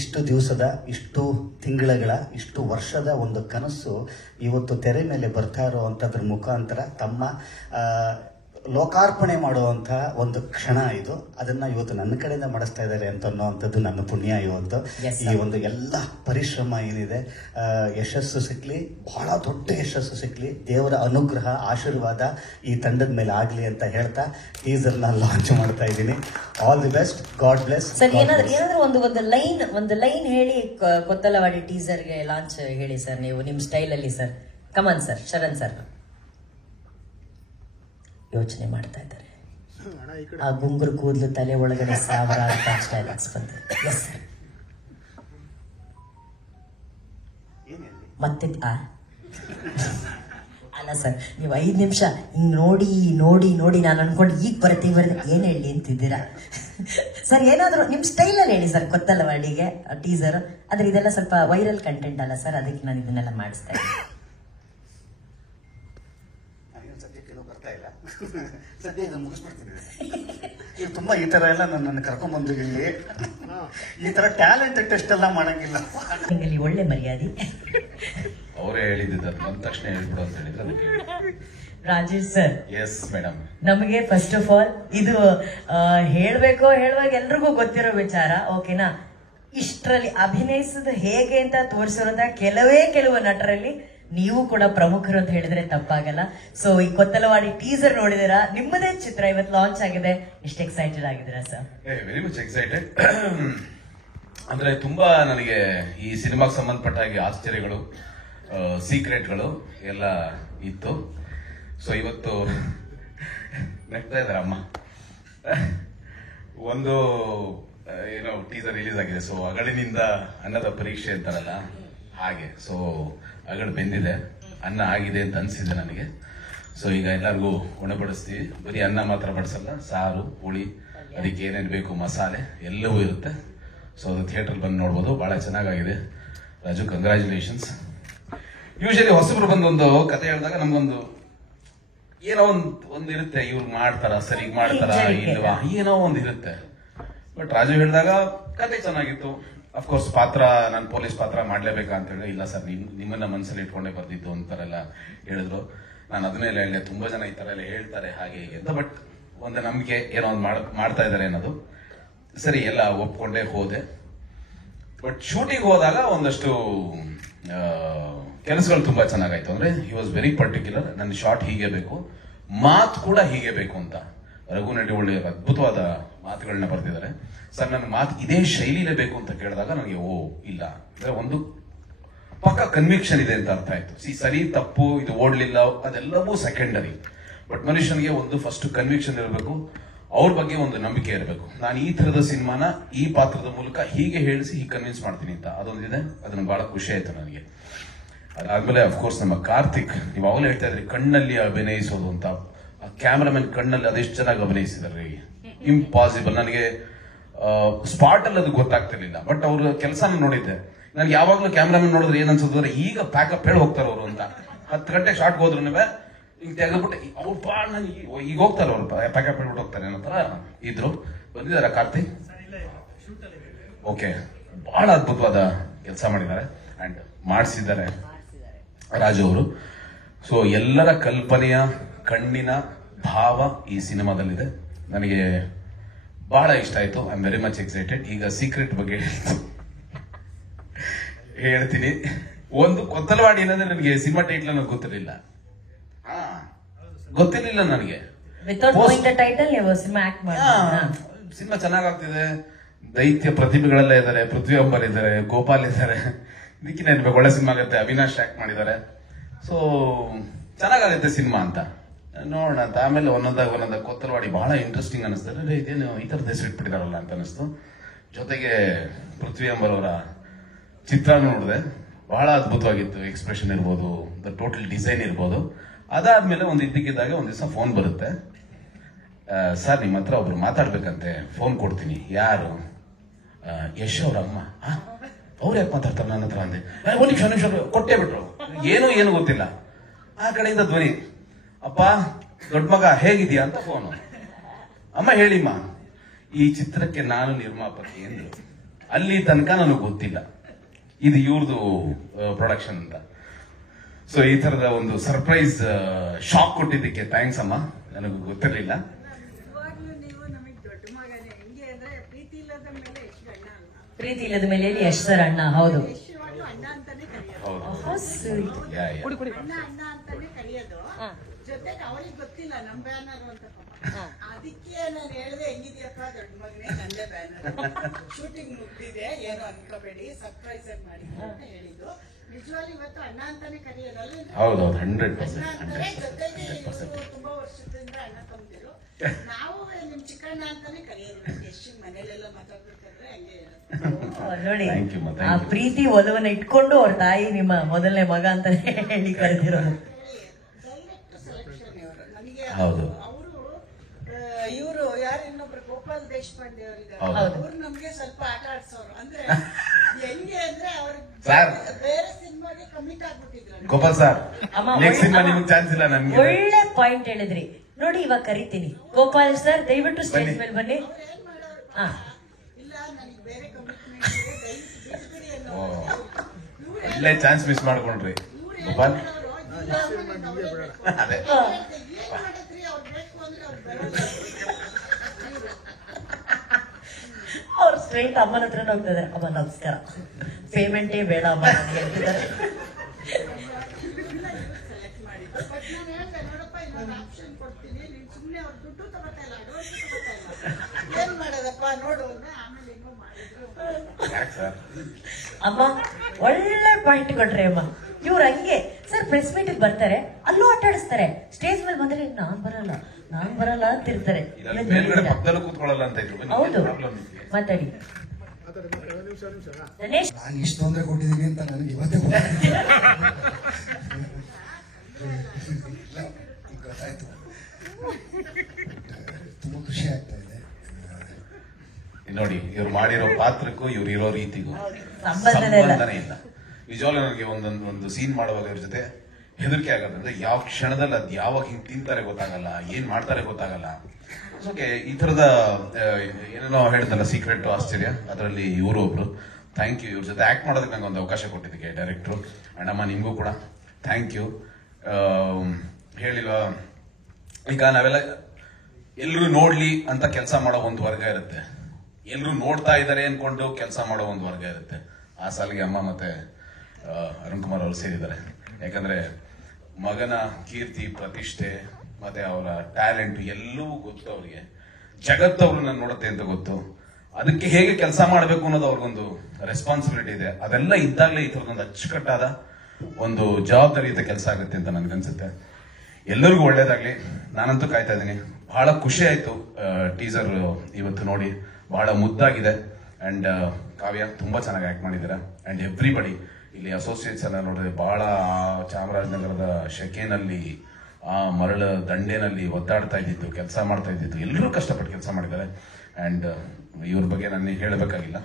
ಇಷ್ಟು ದಿವಸದ, ಇಷ್ಟು ತಿಂಗಳ, ಇಷ್ಟು ವರ್ಷದ ಒಂದು ಕನಸು ಇವತ್ತು ತೆರೆ ಮೇಲೆ ಬರ್ತಾ ಇರುವಂಥದ್ರ ಮುಖಾಂತರ ತಮ್ಮ ಲೋಕಾರ್ಪಣೆ ಮಾಡುವಂಥ ಒಂದು ಕ್ಷಣ ಇದು. ಅದನ್ನ ಇವತ್ತು ನನ್ನ ಕಡೆಯಿಂದ ಮಾಡಿಸ್ತಾ ಇದ್ದಾರೆ ಅಂತ ಅನ್ನೋವಂಥದ್ದು ನನ್ನ ಪುಣ್ಯ. ಇವತ್ತು ಈ ಒಂದು ಎಲ್ಲ ಪರಿಶ್ರಮ ಏನಿದೆ ಯಶಸ್ಸು ಸಿಕ್ಲಿ, ಬಹಳ ದೊಡ್ಡ ಯಶಸ್ಸು ಸಿಕ್ಲಿ, ದೇವರ ಅನುಗ್ರಹ ಆಶೀರ್ವಾದ ಈ ತಂಡದ ಮೇಲೆ ಆಗಲಿ ಅಂತ ಹೇಳ್ತಾ ಟೀಸರ್ನ ಲಾಂಚ್ ಮಾಡ್ತಾ ಇದ್ದೀನಿ. All the best, god bless. Sir, ಏನಾದ್ರೂ ಒಂದು ಲೈನ್ ಹೇಳಿ ಕೊತ್ತಲವಾಡಿ ಟೀಸರ್ಗೆ ಲಾಂಚ್ ಹೇಳಿ ಸರ್, ನೀವು ನಿಮ್ಮ ಸ್ಟೈಲ್ ಅಲ್ಲಿ ಸರ್. ಕಮನ್ ಸರ್, ಶರಣ್ ಸರ್ ಯೋಚನೆ ಮಾಡ್ತಾ ಇದ್ದಾರೆ. ಆ ಗುಂಗುರು ಕೂದಲು ತಲೆ ಒಳಗಡೆ ಸಾವಿರಾರು ಡೈಲಾಗ್ಸ್ ಬಂದಿದೆ. Yes sir. ಮತ್ತೆ ಅಲ್ಲ ಸರ್, ನೀವು 5 ನಿಮಿಷ ಹಿಂಗ್ ನೋಡಿ ನಾನು ಅನ್ಕೊಂಡು ಈಗ ಬರುತ್ತೆ ಏನ್ ಹೇಳಿ ಅಂತಿದ್ದೀರಾ ಸರ್? ಏನಾದ್ರು ನಿಮ್ ಸ್ಟೈಲ್ ಅಲ್ಲಿ ಹೇಳಿ ಸರ್ ಕೊತ್ತಲವಾಡಿಗೆ ಟೀಸರ್. ಆದ್ರೆ ಇದೆಲ್ಲ ಸ್ವಲ್ಪ ವೈರಲ್ ಕಂಟೆಂಟ್ ಅಲ್ಲ ಸರ್, ಅದಕ್ಕೆ ನಾನು ಇದನ್ನೆಲ್ಲ ಮಾಡಿಸ್ತಾ ಇದ್ದೀನಿ. ಸದ್ಯ ಇದನ್ನು ಮುಗಿಸ್ಬಿಡ್ತೀನಿ. ಈಗ ತುಂಬಾ ಈ ತರ ಎಲ್ಲ ನನ್ನ ಕರ್ಕೊಂಡ್ಬಂದು ಇಲ್ಲಿ ಈ ತರ ಟ್ಯಾಲೆಂಟ್ ಟೆಸ್ಟ್ ಎಲ್ಲ ಮಾಡಂಗಿಲ್ಲ. ಒಳ್ಳೆ ಮರ್ಯಾದೆ. ಅವರೇ ಹೇಳಿದ್ದು ಬಂದ ತಕ್ಷಣ ಹೇಳ್ಬಿಡು ಅಂತ ಹೇಳಿದ್ರೆ ಅದಕ್ಕೆ. ರಾಜೇಶ್ ಸರ್. Yes madam. ನಮಗೆ ಫಸ್ಟ್ ಆಫ್ ಆಲ್ ಇದು ಹೇಳುವಾಗ ಎಲ್ರಿಗೂ ಗೊತ್ತಿರೋ ವಿಚಾರ, ಓಕೆನಾ? ಇಷ್ಟರಲ್ಲಿ ಅಭಿನಯಿಸೋದು ಹೇಗೆ ಅಂತ ತೋರಿಸಿರೋದ ಕೆಲವು ನಟರಲ್ಲಿ ನೀವು ಕೂಡ ಪ್ರಮುಖರು ಅಂತ ಹೇಳಿದ್ರೆ ತಪ್ಪಾಗಲ್ಲ. ಸೊ ಈ ಕೊತ್ತಲವಾಡಿ ಟೀಸರ್ ನೋಡಿದಿರಾ, ನಿಮ್ಮದೇ ಚಿತ್ರ ಇವತ್ತು ಲಾಂಚ್ ಆಗಿದೆ, ಎಷ್ಟು ಎಕ್ಸೈಟೆಡ್ ಆಗಿದ್ದೀರಾ ಸರ್? Very much excited. ಅಂದ್ರೆ ತುಂಬಾ ನನಗೆ ಈ ಸಿನಿಮಾಗೆ ಸಂಬಂಧಪಟ್ಟ ಹಾಗೆ ಆಶ್ಚರ್ಯಗಳು, ಸೀಕ್ರೆಟ್ಗಳು ಎಲ್ಲ ಇತ್ತು. ಸೊ ಇವತ್ತು ನಗ್ತಾ ಇದಾರೆ ಅಮ್ಮ. ಒಂದು ಏನೋ ಟೀಸರ್ ರಿಲೀಸ್ ಆಗಿದೆ. ಸೊ ಅಗಳಿನಿಂದ ಅನ್ನದ ಪರೀಕ್ಷೆ ಅಂತಾರಲ್ಲ ಹಾಗೆ. ಸೊ ಅಗಳು ಬೆಂದಿದೆ, ಅನ್ನ ಆಗಿದೆ ಅಂತ ಅನ್ಸಿದೆ ನನಗೆ. ಸೊ ಈಗ ಎಲ್ಲರಿಗೂ ಉಣಬಡಿಸ್ತೀವಿ. ಬರೀ ಅನ್ನ ಮಾತ್ರ ಬಡಿಸಲ್ಲ, ಸಾರು, ಹುಳಿ, ಅದಕ್ಕೆ ಏನೇನು ಬೇಕು ಮಸಾಲೆ ಎಲ್ಲವೂ ಇರುತ್ತೆ. ಸೊ ಅದು ಥಿಯೇಟರ್ ಬಂದು ನೋಡ್ಬೋದು. ಬಹಳ ಚೆನ್ನಾಗಿದೆ. ರಾಜು, ಕಂಗ್ರ್ಯಾಚುಲೇಷನ್ಸ್. ಯೂಶಲಿ ಹೊಸಬ್ರು ಬಂದೊಂದು ಕತೆ ಹೇಳಿದಾಗ ನಮ್ಗೊಂದು ಏನೋ ಒಂದು ಇರುತ್ತೆ, ಇವ್ರು ಮಾಡ್ತಾರ, ಸರಿ ಮಾಡ್ತಾರ ಇಲ್ವಾ, ಏನೋ ಒಂದು ಇರುತ್ತೆ. ಬಟ್ ರಾಜು ಹೇಳಿದಾಗ ಕತೆ ಚೆನ್ನಾಗಿತ್ತು. ಅಫ್ಕೋರ್ಸ್ ಪಾತ್ರ, ನಾನು ಪೊಲೀಸ್ ಪಾತ್ರ ಮಾಡ್ಲೇಬೇಕಾ ಅಂತ ಹೇಳಿದ್ರೆ, ಇಲ್ಲ ಸರ್ ನಿಮ್ಮನ್ನ ಮನಸ್ಸಲ್ಲಿ ಇಟ್ಕೊಂಡೇ ಬರ್ದಿದ್ದು ಅಂತಾರೆಲ್ಲ ಹೇಳಿದ್ರು. ನಾನು ಅದನ್ನೇ ಹೇಳಿದೆ, ತುಂಬಾ ಜನ ಈ ತರ ಎಲ್ಲ ಹೇಳ್ತಾರೆ ಹಾಗೆ ಹೀಗೆ ಅಂತ. ಬಟ್ ಒಂದು ನಂಬಿಕೆ, ಏನೋ ಒಂದು ಮಾಡ್ತಾ ಇದಾರೆ ಅನ್ನೋದು. ಸರಿ, ಎಲ್ಲ ಒಪ್ಕೊಂಡೇ ಹೋದೆ. ಬಟ್ ಶೂಟಿಂಗ್ ಹೋದಾಗ ಒಂದಷ್ಟು ಕೆಲಸಗಳು ತುಂಬಾ ಚೆನ್ನಾಗಾಯ್ತು. ಅಂದ್ರೆ ಹಿ ವಾಸ್ ವೆರಿ ಪರ್ಟಿಕ್ಯುಲರ್. ನನ್ನ ಶಾರ್ಟ್ ಹೀಗೆ ಬೇಕು, ಮಾತು ಕೂಡ ಹೀಗೆ ಬೇಕು ಅಂತ. ರಘು ನಡಿವಳ್ಳಿ ಅದ್ಭುತವಾದ ಮಾತುಗಳನ್ನ ಬರ್ತಿದ್ದಾರೆ. ಸರ್ ನನ್ನ ಮಾತು ಇದೇ ಶೈಲಿಲೇ ಬೇಕು ಅಂತ ಕೇಳಿದಾಗ ನನಗೆ ಇಲ್ಲ, ಅಂದ್ರೆ ಒಂದು ಪಕ್ಕ ಕನ್ವಿಕ್ಷನ್ ಇದೆ ಅಂತ ಅರ್ಥ ಆಯ್ತು. ಸರಿ ತಪ್ಪು, ಇದು ಓಡ್ಲಿಲ್ಲ, ಅದೆಲ್ಲವೂ ಸೆಕೆಂಡರಿ. ಬಟ್ ಮನುಷ್ಯನಿಗೆ ಒಂದು ಫಸ್ಟ್ ಕನ್ವಿಕ್ಷನ್ ಇರಬೇಕು, ಅವ್ರ ಬಗ್ಗೆ ಒಂದು ನಂಬಿಕೆ ಇರಬೇಕು. ನಾನು ಈ ತರದ ಸಿನಿಮಾನ ಈ ಪಾತ್ರದ ಮೂಲಕ ಹೀಗೆ ಹೇಳಿಸಿ ಹೀಗೆ ಕನ್ವಿನ್ಸ್ ಮಾಡ್ತೀನಿ ಅಂತ ಅದೊಂದಿದೆ. ಅದನ್ನ ಬಹಳ ಖುಷಿ ಆಯ್ತು ನನಗೆ. ಅದಾದ್ಮೇಲೆ ಅಫ್ಕೋರ್ಸ್ ನಮ್ಮ ಕಾರ್ತಿಕ್, ನೀವು ಅವಾಗಲೇ ಹೇಳ್ತಾ ಇದ್ರಿ ಕಣ್ಣಲ್ಲಿ ಅಭಿನಯಿಸೋದು ಅಂತ. ಕ್ಯಾಮರಾಮನ್ ಕಣ್ಣಲ್ಲಿ ಅದೆಷ್ಟು ಚೆನ್ನಾಗಿ ಅಭಿನಯಿಸಿದಾರೆ, ಇಂಪಾಸಿಬಲ್. ನನಗೆ ಸ್ಪಾಟ್ ಅಲ್ಲಿ ಅದು ಗೊತ್ತಾಗ್ತಿರ್ಲಿಲ್ಲ. ಬಟ್ ಅವ್ರ ಕೆಲಸನ ನೋಡಿದ್ದೆ. ನನ್ಗೆ ಯಾವಾಗ್ಲೂ ಕ್ಯಾಮ್ರಾಮನ್ ನೋಡಿದ್ರೆ ಏನ್ ಅನ್ಸುತ್ತೆ, ಈಗ ಪ್ಯಾಕಪ್ ಹೇಳಿ ಹೋಗ್ತಾರೆ ಅವರು ಅಂತ. 10 ಗಂಟೆ ಶಾರ್ಟ್ ಹೋದ್ರು ಹಿಂಗ್ ತೆಗೆದ್ಬಿಟ್ಟು ಅವ್ರಪ್ಪ ನಾನು ಈಗ ಹೋಗ್ತಾರೆ, ಅವ್ರು ಪ್ಯಾಕಪ್ ಹೇಳ್ಬಿಟ್ಟು ಹೋಗ್ತಾರೆ ಅನ್ನೋ ತರ ಇದ್ರು. ಬಂದಿದಾರ ಕಾರ್ತಿಕ್? ಓಕೆ, ಬಹಳ ಅದ್ಭುತವಾದ ಕೆಲಸ ಮಾಡಿದ್ದಾರೆ ಅಂಡ್ ಮಾಡಿಸಿದ್ದಾರೆ ರಾಜು ಅವರು. ಸೊ ಎಲ್ಲರ ಕಲ್ಪನೆಯ ಕಣ್ಣಿನ ಭಾವ ಈ ಸಿನಿಮಾದಲ್ಲಿದೆ. ನನಗೆ ಬಹಳ ಇಷ್ಟ ಆಯ್ತು. I am very much excited. ಈಗ ಸೀಕ್ರೆಟ್ ಬಗ್ಗೆ ಹೇಳ್ತೀನಿ. ಒಂದು ಕೊತ್ತಲವಾಡಿ ಏನಂದ್ರೆ ನನಗೆ ಸಿನಿಮಾ ಟೈಟ್ಲ್ ನನಗೆ ಗೊತ್ತಿರಲಿಲ್ಲ. ಗೊತ್ತಿರಲಿಲ್ಲ ನನಗೆ. ಸಿನಿಮಾ ಚೆನ್ನಾಗಾಗ್ತಿದೆ, ದೈತ್ಯ ಪ್ರತಿಭೆಗಳೆಲ್ಲ ಇದ್ದಾರೆ, ಪೃಥ್ವಿ ಅಂಬರ್ ಇದ್ದಾರೆ, ಗೋಪಾಲ್ ಇದ್ದಾರೆ, ಇದಕ್ಕೆ ನೆನ್ಬೇಕು ಒಳ್ಳೆ ಸಿನಿಮಾ ಆಗುತ್ತೆ. ಅವಿನಾಶ್ ಆಕ್ಟ್ ಮಾಡಿದ್ದಾರೆ. ಸೊ ಚೆನ್ನಾಗಾಗುತ್ತೆ ಸಿನಿಮಾ ಅಂತ ನೋಡೋಣ ಅಂತ. ಆಮೇಲೆ ಒಂದೊಂದಾಗ ಕೊತ್ತಲವಾಡಿ ಬಹಳ ಇಂಟ್ರೆಸ್ಟಿಂಗ್ ಅನಿಸ್ತದೆ. ಇದೇನು ಈ ತರದ ಹೆಸರು ಇಟ್ಬಿಟ್ಟಿದಾರಲ್ಲ ಅಂತ ಅನಿಸ್ತು. ಜೊತೆಗೆ ಪೃಥ್ವಿ ಅಂಬರ್ ಅವರ ಚಿತ್ರ ನೋಡಿದೆ, ಬಹಳ ಅದ್ಭುತವಾಗಿತ್ತು. ಎಕ್ಸ್ಪ್ರೆಷನ್ ಇರ್ಬೋದು, ದ ಟೋಟಲ್ ಡಿಸೈನ್ ಇರ್ಬೋದು. ಅದಾದ್ಮೇಲೆ ಒಂದು ಇದ್ದಕ್ಕಿದ್ದಾಗ ಒಂದ್ ದಿವಸ ಫೋನ್ ಬರುತ್ತೆ, ಸರ್ ನಿಮ್ಮ ಹತ್ರ ಒಬ್ರು ಮಾತಾಡ್ಬೇಕಂತೆ, ಫೋನ್ ಕೊಡ್ತೀನಿ. ಯಾರು? ಯಶ್ ಅವ್ರ ಅಮ್ಮ. ಅವ್ರು ಯಾಕೆ ಮಾತಾಡ್ತಾರೆ ನನ್ನ ಹತ್ರ ಅಂದೆ. ಒಂದು ನಿಮಿಷ ಕೊಟ್ಟೇ ಬಿಟ್ರು. ಏನು ಗೊತ್ತಿಲ್ಲ. ಆ ಕಡೆಯಿಂದ ಧ್ವನಿ, ಅಪ್ಪ ದೊಡ್ಡ ಮಗ ಹೇಗಿದ್ಯಾ ಅಂತ ಫೋನು. ಅಮ್ಮ ಹೇಳಿಮ್ಮ, ಈ ಚಿತ್ರಕ್ಕೆ ನಾನು ನಿರ್ಮಾಪಕಿ ಎಂದು. ಅಲ್ಲಿ ತನಕ ನನಗೆ ಗೊತ್ತಿಲ್ಲ ಇದು ಇವ್ರದು ಪ್ರೊಡಕ್ಷನ್ ಅಂತ. ಸೊ ಈ ತರದ ಒಂದು ಸರ್ಪ್ರೈಸ್ ಶಾಕ್ ಕೊಟ್ಟಿದ್ದಕ್ಕೆ ಥ್ಯಾಂಕ್ಸ್ ಅಮ್ಮ, ನನಗೂ ಗೊತ್ತಿರಲಿಲ್ಲ. ಪ್ರೀತಿ ಇಲ್ಲದ ಮೇಲೆ ಯಶ್ ಸರ್ ಅಣ್ಣ. ಹೌದು, ಜೊತೆಗೆ ಅವಳಿಗೆ ಗೊತ್ತಿಲ್ಲ ನಮ್ ಬ್ಯಾನರ್ ಅಂತ. ಅದಕ್ಕೆ ನಾನು ಹೇಳಿದೆ, ಹೆಂಗಿದ್ಯಪ್ಪ ದೊಡ್ಡ ಮಗನೇ, ನಂದೇ ಬ್ಯಾನರ್, ಶೂಟಿಂಗ್ ಮುಗ್ದಿದೆ, ಏನು ಅನ್ಕೋಬೇಡಿ, ಸರ್ಪ್ರೈಸ್ ಆಗಿ ಮಾಡಿ ಅಂತ ಹೇಳಿದ್ದು. ನಿಜವಾಗ್ಲೂ ಇವತ್ತು ಅಣ್ಣ ಅಂತಾನೆ ಕರೆಯೋದಲ್ಲ. ಹೌದೌದು, 100%. ಜೊತೆಗೆ ಇವರು ತುಂಬಾ ವರ್ಷದಿಂದ ಅಣ್ಣ ತಮ್ಮದಿರು. ನಾವು ನಿಮ್ ಚಿಕ್ಕಣ್ಣ ಅಂತಾನೆ ಕರೆಯೋದು. ಎಷ್ಟು ಮನೇಲೆಲ್ಲ ಮಾತಾಡ್ಬೇಕಾದ್ರೆ ಹಂಗೆ ನೋಡಿ, ಆ ಪ್ರೀತಿ ಒಲವನ್ನ ಇಟ್ಕೊಂಡು ಅವ್ರ ತಾಯಿ ನಿಮ್ಮ ಮೊದಲನೇ ಮಗ ಅಂತಾನೆ ಹೇಳಿ ಕರೆದಿರೋದು. ಹೌದು, ಇವರು ಯಾರು ಇನ್ನೊಬ್ರು ಗೋಪಾಲ್ ದೇಶಪಾಂಡೆ ಅವರಿಗೆ ಅವ್ರು ನಮ್ಗೆ ಸ್ವಲ್ಪ ಆಟ ಆಡ್ಸೋರು. ಅಂದ್ರೆ ಹೆಂಗೆ ಅಂದ್ರೆ ಅವ್ರಿಗೆ ಬೇರೆ ಸಿನಿಮಾಗೆ ಕಮಿಟ್ ಆಗ್ಬಿಟ್ಟಿದ್ರು. ಗೋಪಾಲ್ ಸರ್, ನೆಕ್ಸ್ಟ್ ಸಿನಿಮಾ ನಿಮ್ಗೆ ಚಾನ್ಸ್ ಇಲ್ಲ. ನನ್ಗೆ ಒಳ್ಳೆ ಪಾಯಿಂಟ್ ಹೇಳಿದ್ರಿ ನೋಡಿ. ಇವಾಗ ಕರಿತೀನಿ ಗೋಪಾಲ್ ಸರ್, ದಯವಿಟ್ಟು ಸ್ಟೇಜ್ ಮೇಲೆ ಬನ್ನಿ. ಇಲ್ಲ ನನಗೆ ಬೇರೆ ಕಮಿಟ್ಮೆಂಟ್, ಒಳ್ಳೆ ಚಾನ್ಸ್ ಮಿಸ್ ಮಾಡ್ಕೊಂಡ್ರಿ ಗೋಪಾಲ್. ಅದೇ ಅವ್ರು ಸ್ಟ್ರೈಟ್ ಅಮ್ಮನ ಹತ್ರ ಹೋಗ್ತಿದ್ದಾರೆ. ಅಮ್ಮ ನಮಸ್ಕಾರ, ಪೇಮೆಂಟೇ ಬೇಡ ಅಮ್ಮ ನನಗೆ ಹೇಳ್ತಿದ್ದಾರೆ. ಏನ್ ಮಾಡೋದಪ್ಪ ನೋಡು. ಅಮ್ಮ ಒಳ್ಳೆ ಪಾಯಿಂಟ್ ಕೊಟ್ರಿ ಅಮ್ಮ. ಇವ್ರು ಹಂಗೆ ಸರ್ ಪ್ರೆಸ್ ಮೀಟ್ ಬರ್ತಾರೆ, ಅಲ್ಲೂ ಆಟ ಆಡಿಸ್ತಾರೆ. ಸ್ಟೇಜ್ ಮೇಲೆ ಬಂದ್ರೆ ನಾನ್ ಬರಲ್ಲ ಅಂತಿರ್ತಾರೆ. ಹೌದು, ಮಾತಾಡಿ. ನಾನು ಇಷ್ಟು ತೊಂದರೆ ಕೊಟ್ಟಿದ್ದೀನಿ ಅಂತ ನನಗೆ ಇವತ್ತೇ ಗೊತ್ತಾಯ್ತು. ತುಂಬಾ ಖುಷಿ ಆಗ್ತಾ ಇದೆ. ನೋಡಿ, ಇವ್ರು ಮಾಡಿರೋ ಪಾತ್ರಕ್ಕೂ ಇವ್ರು ಇರೋ ರೀತಿಗೂ ಸಂಬಂಧನೇ ಇಲ್ಲ. ನಿಜವಾಗ್ಲೂ ನನಗೆ ಒಂದು ಸೀನ್ ಮಾಡುವಾಗ ಇವ್ರ ಜೊತೆ ಹೆದರಿಕೆ ಆಗಲ್ಲ. ಅಂದ್ರೆ ಯಾವ ಕ್ಷಣದಲ್ಲಿ ಅದ್ ಯಾವಾಗ ಹಿಂಗ್ ತಿಂತಾರೆ ಗೊತ್ತಾಗಲ್ಲ, ಏನ್ ಮಾಡ್ತಾರೆ ಗೊತ್ತಾಗಲ್ಲ. ಓಕೆ, ಈ ತರದ ಏನೇನೋ ಹೇಳ್ತಲ್ಲ ಸೀಕ್ರೆಟ್ ಆಶ್ಚರ್ಯ, ಅದರಲ್ಲಿ ಇವರು ಒಬ್ರು. Thank you. ಇವ್ರ ಜೊತೆ ಆಕ್ಟ್ ಮಾಡೋದಕ್ಕೆ ನಂಗೆ ಒಂದು ಅವಕಾಶ ಕೊಟ್ಟಿದ್ದಕ್ಕೆ ಡೈರೆಕ್ಟ್ರು. ಅಂಡ್ ಅಮ್ಮ ನಿಮ್ಗೂ ಕೂಡ ಥ್ಯಾಂಕ್ ಯು. ಹೇಳಿಲ್ವಾ, ಈಗ ನಾವೆಲ್ಲ ಎಲ್ರು ನೋಡ್ಲಿ ಅಂತ ಕೆಲಸ ಮಾಡೋ ಒಂದು ವರ್ಗ ಇರುತ್ತೆ, ಎಲ್ರು ನೋಡ್ತಾ ಇದ್ದಾರೆ ಅನ್ಕೊಂಡು ಕೆಲಸ ಮಾಡೋ ಒಂದು ವರ್ಗ ಇರುತ್ತೆ. ಆ ಸಾಲಿಗೆ ಅಮ್ಮ ಮತ್ತೆ ಅರುಣ್ ಕುಮಾರ್ ಅವರು ಸೇರಿದ್ದಾರೆ. ಯಾಕಂದ್ರೆ ಮಗನ ಕೀರ್ತಿ, ಪ್ರತಿಷ್ಠೆ ಮತ್ತೆ ಅವರ ಟ್ಯಾಲೆಂಟ್ ಎಲ್ಲವೂ ಗೊತ್ತು ಅವ್ರಿಗೆ. ಜಗತ್ತವ್ರು ನಾನು ನೋಡುತ್ತೆ ಅಂತ ಗೊತ್ತು. ಅದಕ್ಕೆ ಹೇಗೆ ಕೆಲಸ ಮಾಡಬೇಕು ಅನ್ನೋದು ಅವ್ರಿಗೊಂದು ರೆಸ್ಪಾನ್ಸಿಬಿಲಿಟಿ ಇದೆ. ಅದೆಲ್ಲ ಇದ್ದಾಗಲೇ ಈ ತರದೊಂದು ಅಚ್ಚುಕಟ್ಟಾದ ಒಂದು ಜವಾಬ್ದಾರಿಯುತ ಕೆಲಸ ಆಗುತ್ತೆ ಅಂತ ನನ್ಗನ್ಸುತ್ತೆ. ಎಲ್ಲರಿಗೂ ಒಳ್ಳೇದಾಗ್ಲಿ. ನಾನಂತೂ ಕಾಯ್ತಾ ಇದ್ದೀನಿ. ಬಹಳ ಖುಷಿ ಆಯ್ತು ಟೀಸರ್ ಇವತ್ತು ನೋಡಿ, ಬಹಳ ಮುದ್ದಾಗಿದೆ. ಅಂಡ್ ಕಾವ್ಯ ತುಂಬಾ ಚೆನ್ನಾಗಿ ಆಕ್ಟ್ ಮಾಡಿದ್ದೀರಾ. ಅಂಡ್ ಎವ್ರಿಬಡಿ ಇಲ್ಲಿ ಅಸೋಸಿಯೇಟ್ಸ್ ಎಲ್ಲ ನೋಡಿದ್ರೆ ಬಹಳ ಚಾಮರಾಜನಗರದ ಶೆಕೆನಲ್ಲಿ ಆ ಮರಳ ದಂಡೆನಲ್ಲಿ ಒದ್ದಾಡ್ತಾ ಇದ್ದಿದ್ದು, ಕೆಲಸ ಮಾಡ್ತಾ ಇದ್ದಿದ್ದು, ಎಲ್ಲರೂ ಕಷ್ಟಪಟ್ಟು ಕೆಲಸ ಮಾಡಿದ್ದಾರೆ. ಅಂಡ್ ಇವ್ರ ಬಗ್ಗೆ ನಾನು ಹೇಳಬೇಕಾಗಿಲ್ಲ,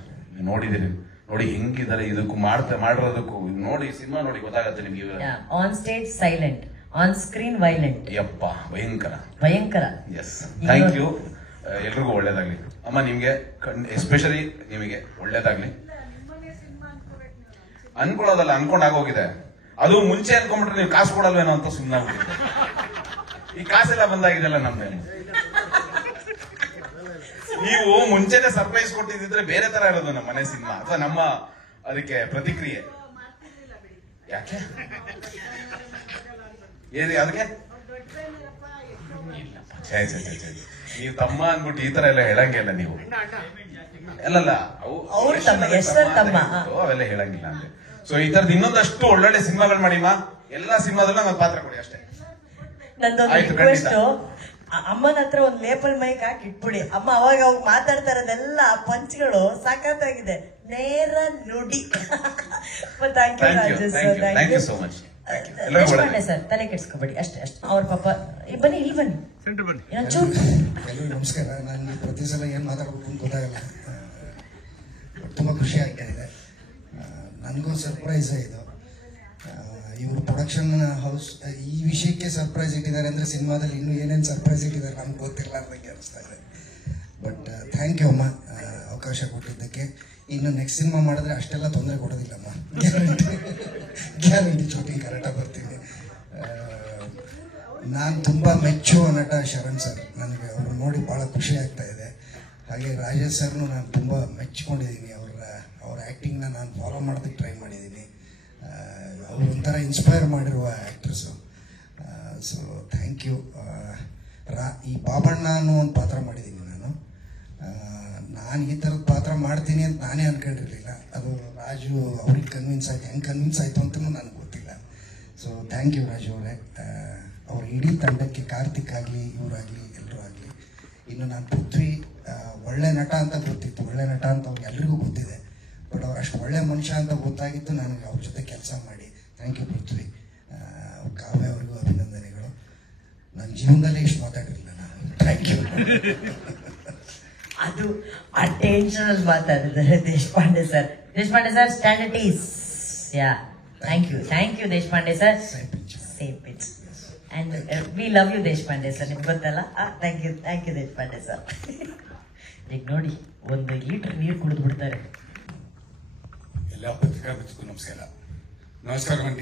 ನೋಡಿದಿರಿ, ನೋಡಿ ಹೆಂಗಿದ್ದಾರೆ, ಇದಕ್ಕೂ ಮಾಡಿರೋದಕ್ಕೂ ನೋಡಿ, ಸಿನಿಮಾ ನೋಡಿ ಗೊತ್ತಾಗತ್ತೆ ನಿಮ್ಗೆ. On stage silent, on screen violent. ಯಪ್ಪ ಭಯಂಕರ. Yes, thank you. ಎಲ್ರಿಗೂ ಒಳ್ಳೇದಾಗ್ಲಿ ಅಮ್ಮ, ನಿಮ್ಗೆ ಎಸ್ಪೆಷಲಿ ನಿಮಗೆ ಒಳ್ಳೇದಾಗ್ಲಿ. ಅನ್ಕೊಳ್ಳೋದಲ್ಲ, ಅನ್ಕೊಂಡಾಗೋಗಿದೆ. ಅದು ಮುಂಚೆ ಅನ್ಕೊಂಡ್ಬಿಟ್ರೆ ನೀವು ಕಾಸು ಕೊಡಲ್ವೇನೋ ಅಂತ ಸುಮ್ಮನೆ ಆಗ್ಬಿಟ್ಟಿದೆ. ಈ ಕಾಸೆಲ್ಲ ಬಂದಾಗಿದೆಲ್ಲ ನಮ್ದೇನು. ನೀವು ಮುಂಚೆನೆ ಸರ್ಪ್ರೈಸ್ ಕೊಟ್ಟಿದ್ರೆ ಬೇರೆ ತರ ಇರೋದು ನಮ್ಮ ಮನೆ ಸಿನಿಮಾ, ಅಥವಾ ನಮ್ಮ ಅದಕ್ಕೆ ಪ್ರತಿಕ್ರಿಯೆ. ಯಾಕೆ ಏರಿ ಅದಕ್ಕೆ ನೀವು ತಮ್ಮ ಅನ್ಬಿಟ್ಟು ಈ ತರ ಎಲ್ಲ ಹೇಳಂಗೆ ಇಲ್ಲ ನೀವು. ಅಲ್ಲಲ್ಲ, ಅವೆಲ್ಲ ಹೇಳಂಗಿಲ್ಲ ಅಂದ್ರೆ. ಸೊ ಈ ತರದ್ ಇನ್ನೊಂದಷ್ಟು ಒಳ್ಳೊಳ್ಳೆ ಸಿನಿಮಾಗಳು ಮಾಡಿಮ್ಮ, ಎಲ್ಲಾ ಸಿನಿಮಾದಲ್ಲೂ ನಂಗೆ ಪಾತ್ರ ಕೊಡಿ ಅಷ್ಟೇ. ನಂದೊಂದು ರಿಕ್ವೆಸ್ಟ್, ಅಮ್ಮನ ಹತ್ರ ಒಂದು ಲೇಪಲ್ ಮೈಕ್ ಹಾಕಿ ಇಟ್ಬಿಡಿ. ಅಮ್ಮ ಅವಾಗ ಅವಾಗ ಮಾತಾಡ್ತಾ ಇರೋದೆಲ್ಲ ಪಂಚ್ಗಳು ಸಾಕಾಗಿದೆ, ನೇರ ನುಡಿ. Thank you Rajesh sir, thank you so much. Deshpande sir, ತಲೆ ಕೆಡ್ಸ್ಕೊಬೇಡಿ, ಅಷ್ಟೇ ಅಷ್ಟೇ. ಅವ್ರ ಪಾಪ ಬನ್ನಿ, ಇಲ್ಲಿ ಬನ್ನಿ. ಎಲ್ಲರಿಗೂ ನಮಸ್ಕಾರ. ನಾನು ಪ್ರತಿ ಸಲ ಏನು ಮಾತಾಡ್ಬೇಕು ಅಂತ ಗೊತ್ತಾಗಲ್ಲ. ತುಂಬ ಖುಷಿ ಆಗ್ತಾ ಇದೆ. ನನಗೂ ಸರ್ಪ್ರೈಸ್ ಇದು. ಇವರು ಪ್ರೊಡಕ್ಷನ್ ಹೌಸ್ ಈ ವಿಷಯಕ್ಕೆ ಸರ್ಪ್ರೈಸ್ ಇಟ್ಟಿದ್ದಾರೆ ಅಂದರೆ ಸಿನಿಮಾದಲ್ಲಿ ಇನ್ನೂ ಏನೇನು ಸರ್ಪ್ರೈಸ್ ಇಟ್ಟಿದ್ದಾರೆ ನಮ್ಗೆ ಗೊತ್ತಿರಲಾರ್ದಂಗೆ ಅನಿಸ್ತಾ ಇದೆ. ಬಟ್ ಥ್ಯಾಂಕ್ ಯು ಅಮ್ಮ, ಅವಕಾಶ ಕೊಟ್ಟಿದ್ದಕ್ಕೆ. ಇನ್ನು ನೆಕ್ಸ್ಟ್ ಸಿನಿಮಾ ಮಾಡಿದ್ರೆ ಅಷ್ಟೆಲ್ಲ ತೊಂದರೆ ಕೊಡೋದಿಲ್ಲಮ್ಮ, ಗ್ಯಾರಂಟಿ ಶೂಟಿಂಗ್ ಕರೆಕ್ಟಾಗಿ ಬರ್ತೀನಿ. ನಾನು ತುಂಬ ಮೆಚ್ಚುವ ನಟ ಶರಣ್ ಸರ್, ನನಗೆ ಅವ್ರು ನೋಡಿ ಭಾಳ ಖುಷಿ ಆಗ್ತಾ ಇದೆ. ಹಾಗೆ ರಾಜೇಶ್ ಸರ್ನು ನಾನು ತುಂಬ ಮೆಚ್ಕೊಂಡಿದ್ದೀನಿ. ಅವ್ರ ಆ್ಯಕ್ಟಿಂಗ್ನ ನಾನು ಫಾಲೋ ಮಾಡೋದಕ್ಕೆ ಟ್ರೈ ಮಾಡಿದ್ದೀನಿ. ಅವರು ಒಂಥರ ಇನ್ಸ್ಪೈರ್ ಮಾಡಿರುವ ಆ್ಯಕ್ಟ್ರಸ್ಸು. So thank you. ಈ ಬಾಬಣ್ಣ ಅನ್ನೋ ಒಂದು ಪಾತ್ರ ಮಾಡಿದ್ದೀನಿ ನಾನು. ನಾನು ಈ ಥರದ ಪಾತ್ರ ಮಾಡ್ತೀನಿ ಅಂತ ನಾನೇ ಅನ್ಕೊಂಡಿರಲಿಲ್ಲ. ಅದು ರಾಜು ಅವ್ರಿಗೆ ಕನ್ವಿನ್ಸ್ ಆಯ್ತು. ಹೆಂಗೆ ಕನ್ವಿನ್ಸ್ ಆಯಿತು ಅಂತಲೂ ನನಗೆ ಗೊತ್ತಿಲ್ಲ. ಸೊ ಥ್ಯಾಂಕ್ ಯು ರಾಜು ಅವರೇ. ಅವ್ರ ಇಡೀ ತಂಡಕ್ಕೆ, ಕಾರ್ತಿಕ್ ಆಗಲಿ, ಇವರಾಗಲಿ, ಎಲ್ಲರೂ ಆಗಲಿ. ಇನ್ನು ನಾನು ಪೃಥ್ವಿ ಒಳ್ಳೆ ನಟ ಅಂತ ಗೊತ್ತಿತ್ತು, ಒಳ್ಳೆ ನಟ ಅಂತ ಅವ್ರಿಗೆ ಎಲ್ರಿಗೂ ಗೊತ್ತಿದೆ. ಬಟ್ ಅವ್ರು ಅಷ್ಟು ಒಳ್ಳೆ ಮನುಷ್ಯ ಅಂತ ಗೊತ್ತಾಗಿತ್ತು ನನಗೆ ಅವ್ರ ಜೊತೆ ಕೆಲಸ ಮಾಡಿ. ಥ್ಯಾಂಕ್ ಯು ಪೃಥ್ವಿ. ಕಾವ್ಯ ಅವ್ರಿಗೂ ಅಭಿನಂದನೆಗಳು. ನನ್ನ ಜೀವನದಲ್ಲಿ ಇಷ್ಟು ಮಾತಾಡಿರಲಿಲ್ಲ ನಾನು. Thank you. ಅದು ಆ ಟೆನ್ಷನ್ ಅಲ್ಲಿ ಮಾತಾಡಿದ್ದಾರೆ Deshpande sir. Deshpande sir, standard is yeah. Thank you Deshpande sir. Same pitch. And we love you Deshpande sir, ನಿಮ್ಗೆ ಗೊತ್ತಲ್ಲ. Thank you Deshpande sir. ಈಗ ನೋಡಿ, 1 ಲೀಟರ್ ನೀರು ಕುಡಿದು ಬಿಡ್ತಾರೆ. ಎಲ್ಲ ಪತ್ರಿಕಾ ಮಿತ್ರರಿಗೂ ನಮಸ್ಕಾರ. నమస్కారం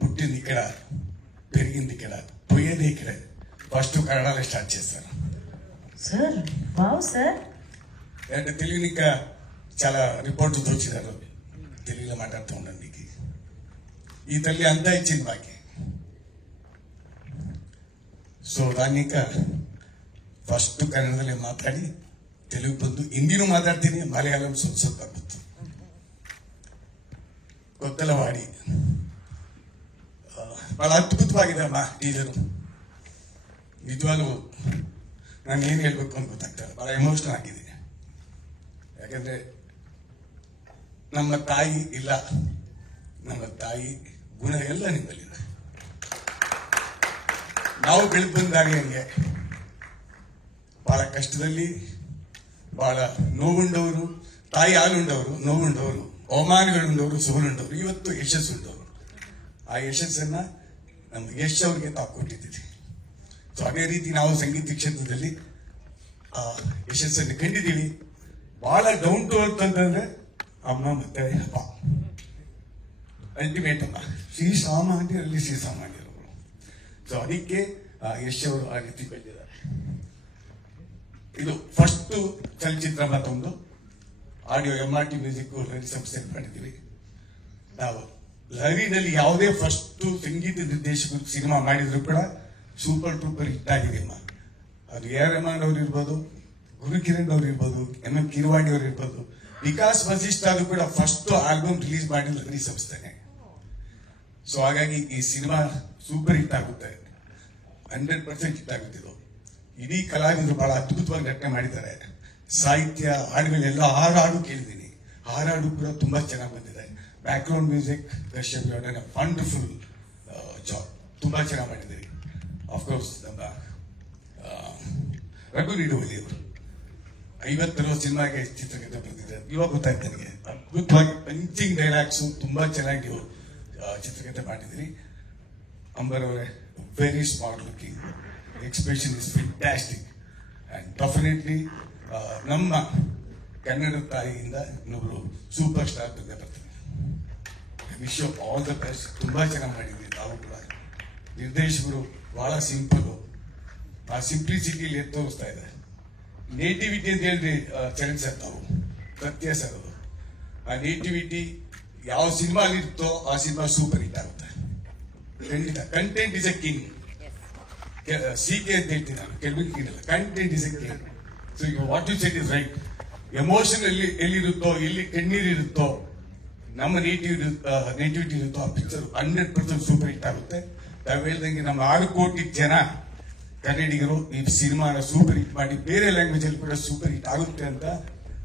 పుట్టింది ఇక్కడ, పెరిగింది ఇక్కడ, పోయేది ఇక్కడ. ఫస్ట్ కన్నడలో స్టార్ట్ చేశారు సార్. Wow sir. అంటే తెలుగుని ఇంకా చాలా రిపోర్ట్లు చూసినారు, తెలుగులో మాట్లాడుతూ ఉండండి. ఈ తల్లి అంతా ఇచ్చింది మాకి. సో దాన్ని ఇంకా ಫಸ್ಟ್ ಕನ್ನಡದಲ್ಲಿ ಮಾತಾಡಿ, ತೆಲುಗು ಬಂದು ಹಿಂದಿನೂ ಮಾತಾಡ್ತೀನಿ, ಮಲಯಾಳಂ ಸ್ವಲ್ಪ ಸ್ವಲ್ಪ ಬಂತು. ಕೊತ್ತಲವಾಡಿ ಬಹಳ ಅದ್ಭುತವಾಗಿದೆ ಅಮ್ಮ ಟೀಸರು. ನಿಜವಾಗ್ಲೂ ನಾನು ಏನು ಹೇಳ್ಬೇಕು ಅಂತ ಗೊತ್ತಾಗ್ತದೆ. ಬಹಳ ಎಮೋಷನಲ್ ಆಗಿದ್ದೀನಿ. ಯಾಕಂದ್ರೆ ನಮ್ಮ ತಾಯಿ ಇಲ್ಲ, ನಮ್ಮ ತಾಯಿ ಗುಣ ಎಲ್ಲ ನಿಮ್ಮಲ್ಲಿದೆ. ನಾವು ಬೆಳೆದು ಬಂದಾಗ ಹಂಗೆ ಬಹಳ ಕಷ್ಟದಲ್ಲಿ, ಬಹಳ ನೋವುಂಡವರು, ತಾಯಿ ಹಾಲುಂಡವರು, ನೋವುಂಡವರು, ಅವಮಾನಗಳುಂಡವರು, ಸೋಲುಂಡವರು, ಇವತ್ತು ಯಶಸ್ಸುಂಡವರು. ಆ ಯಶಸ್ಸನ್ನ ನಮ್ಗೆ ಯಶ್ ಅವ್ರಿಗೆ ತಾವು ಕೊಟ್ಟಿದ್ದೀವಿ. ಸೊ ಅದೇ ರೀತಿ ನಾವು ಸಂಗೀತ ಕ್ಷೇತ್ರದಲ್ಲಿ ಆ ಯಶಸ್ಸನ್ನು ಕಂಡಿದ್ದೀವಿ. ಬಹಳ ಡೌನ್ ಟು ಅರ್ತ್ ಅಂತಂದ್ರೆ ಅಮ್ಮ ಮತ್ತೆ ಅಪ್ಪ, ಅಲ್ಟಿಮೇಟ್ ಅಮ್ಮ, ಶ್ರೀಸಾಮಾನ್ಯರಲ್ಲಿ ಶ್ರೀಸಾಮಾನ್ಯರವರು. ಸೊ ಅದಕ್ಕೆ ಯಶ್ ಅವರು ಆ ರೀತಿ ಬೆಳೆದಿದ್ದಾರೆ. ಇದು ಫಸ್ಟ್ ಚಲನಚಿತ್ರ ಮತ್ತೊಂದು ಆಡಿಯೋ MRT ಮ್ಯೂಸಿಕ್ ಲಹರಿ ಸಂಸ್ಥೆ ಮಾಡಿದ್ದೀವಿ ನಾವು. ಲಹರಿನಲ್ಲಿ ಯಾವುದೇ ಫಸ್ಟ್ ಸಂಗೀತ ನಿರ್ದೇಶಕರು ಸಿನಿಮಾ ಮಾಡಿದ್ರು ಕೂಡ ಸೂಪರ್ ಟೂಪರ್ ಹಿಟ್ ಆಗಿದೆ ಅಮ್ಮ. ಅದು AR ರೆಹಮಾನ್ ಅವ್ರು ಇರ್ಬೋದು, ಗುರುಕಿರಣ್ ಅವ್ರು ಇರ್ಬೋದು, MM ಕಿರವಾಣಿ ಅವ್ರು ಇರ್ಬೋದು, ವಿಕಾಸ್ ವಸಿಷ್ಠ ಅದು ಕೂಡ ಫಸ್ಟ್ ಆಲ್ಬಮ್ ರಿಲೀಸ್ ಮಾಡಿದ ಲಹರಿ ಸಂಸ್ಥೆನೆ. ಸೊ ಹಾಗಾಗಿ ಈ ಸಿನಿಮಾ ಸೂಪರ್ ಹಿಟ್ ಆಗುತ್ತೆ, 100% ಹಿಟ್ ಆಗುತ್ತೆ. ಇದು ಇಡೀ ಕಲಾವಿದರು ಬಹಳ ಅದ್ಭುತವಾಗಿ ನಟನೆ ಮಾಡಿದ್ದಾರೆ. ಸಾಹಿತ್ಯ, ಹಾಡುಗಳೆಲ್ಲ ಹಾಡು ಕೇಳಿದ್ದೀನಿ. ಹಾಡು ಕೂಡ ತುಂಬಾ ಚೆನ್ನಾಗಿ ಬಂದಿದೆ. Back ground music Darshan wonderful job, ತುಂಬಾ ಚೆನ್ನಾಗಿ ಮಾಡಿದ್ದೀರಿ. ಅಫ್ಕೋರ್ಸ್ ನಮ್ಮ ರಘು ನಿಡುವಲ್ಲಿ ಅವರು 50 ಸಿನಿಮಾಗೆ ಚಿತ್ರಕಥೆ ಬರೆದಿದ್ದಾರೆ. ಇವಾಗ ಗೊತ್ತಾಯ್ತು ನನಗೆ, ಅದ್ಭುತವಾಗಿ ಪಂಚಿಂಗ್ ಡೈಲಾಗ್ಸ್ ತುಂಬಾ ಚೆನ್ನಾಗಿ ನೀವು ಚಿತ್ರಕಥೆ ಮಾಡಿದಿರಿ. ಅಂಬರ್ ಅವರೇ, very smart looking, expression is fantastic and definitely ನಮ್ಮ ಕನ್ನಡ ತಾಯಿಯಿಂದ ಇನ್ನೊಬ್ರು ಸೂಪರ್ ಸ್ಟಾರ್ ಬಂದೇ ಬರ್ತಾರೆ. Wish you all the best. ತುಂಬಾ ಚೆನ್ನಾಗಿ ಮಾಡಿದ್ರಿ. ತಾವು ಕೂಡ ನಿರ್ದೇಶಕರು ಬಹಳ ಸಿಂಪಲ್, ಆ ಸಿಂಪ್ಲಿಸಿಟಿಲಿ ತೋರಿಸ್ತಾ ಇದ್ದಾರೆ. ನೇಟಿವಿಟಿ ಅಂತ ಹೇಳಿದ್ರೆ ಚರಣ್ ಸರ್, ತಾವು ಸತ್ಯ ಸರ್, ಅದು ಆ ನೇಟಿವಿಟಿ ಯಾವ ಸಿನಿಮಾ ಇರುತ್ತೋ ಆ ಸಿನಿಮಾ ಸೂಪರ್ ಹಿಟ್ ಆಗುತ್ತೆ. ಖಂಡಿತ. Content is a king. CK ಅಂತ ಹೇಳ್ತೀನಿ ನಾನು, ಕೆಲವಿಗೆ king. Content is a king. So what you said is right. Emotion ಎಲ್ಲಿರುತ್ತೋ, ಎಲ್ಲಿ ಕಣ್ಣೀರ್ ಇರುತ್ತೋ, ನಮ್ಮ ನೇಟಿವಿಟಿ ಇರುತ್ತೋ, ಆ ಪಿಕ್ಚರ್ 100% ಸೂಪರ್ ಹಿಟ್ ಆಗುತ್ತೆ. ತಾವು ಹೇಳ್ದಂಗೆ ನಮ್ಮ 6 ಕೋಟಿ ಜನ ಕನ್ನಡಿಗರು ಈ ಸಿನಿಮಾನ ಸೂಪರ್ ಹಿಟ್ ಮಾಡಿ ಬೇರೆ ಲ್ಯಾಂಗ್ವೇಜ್ ಅಲ್ಲಿ ಕೂಡ ಸೂಪರ್ ಹಿಟ್ ಆಗುತ್ತೆ ಅಂತ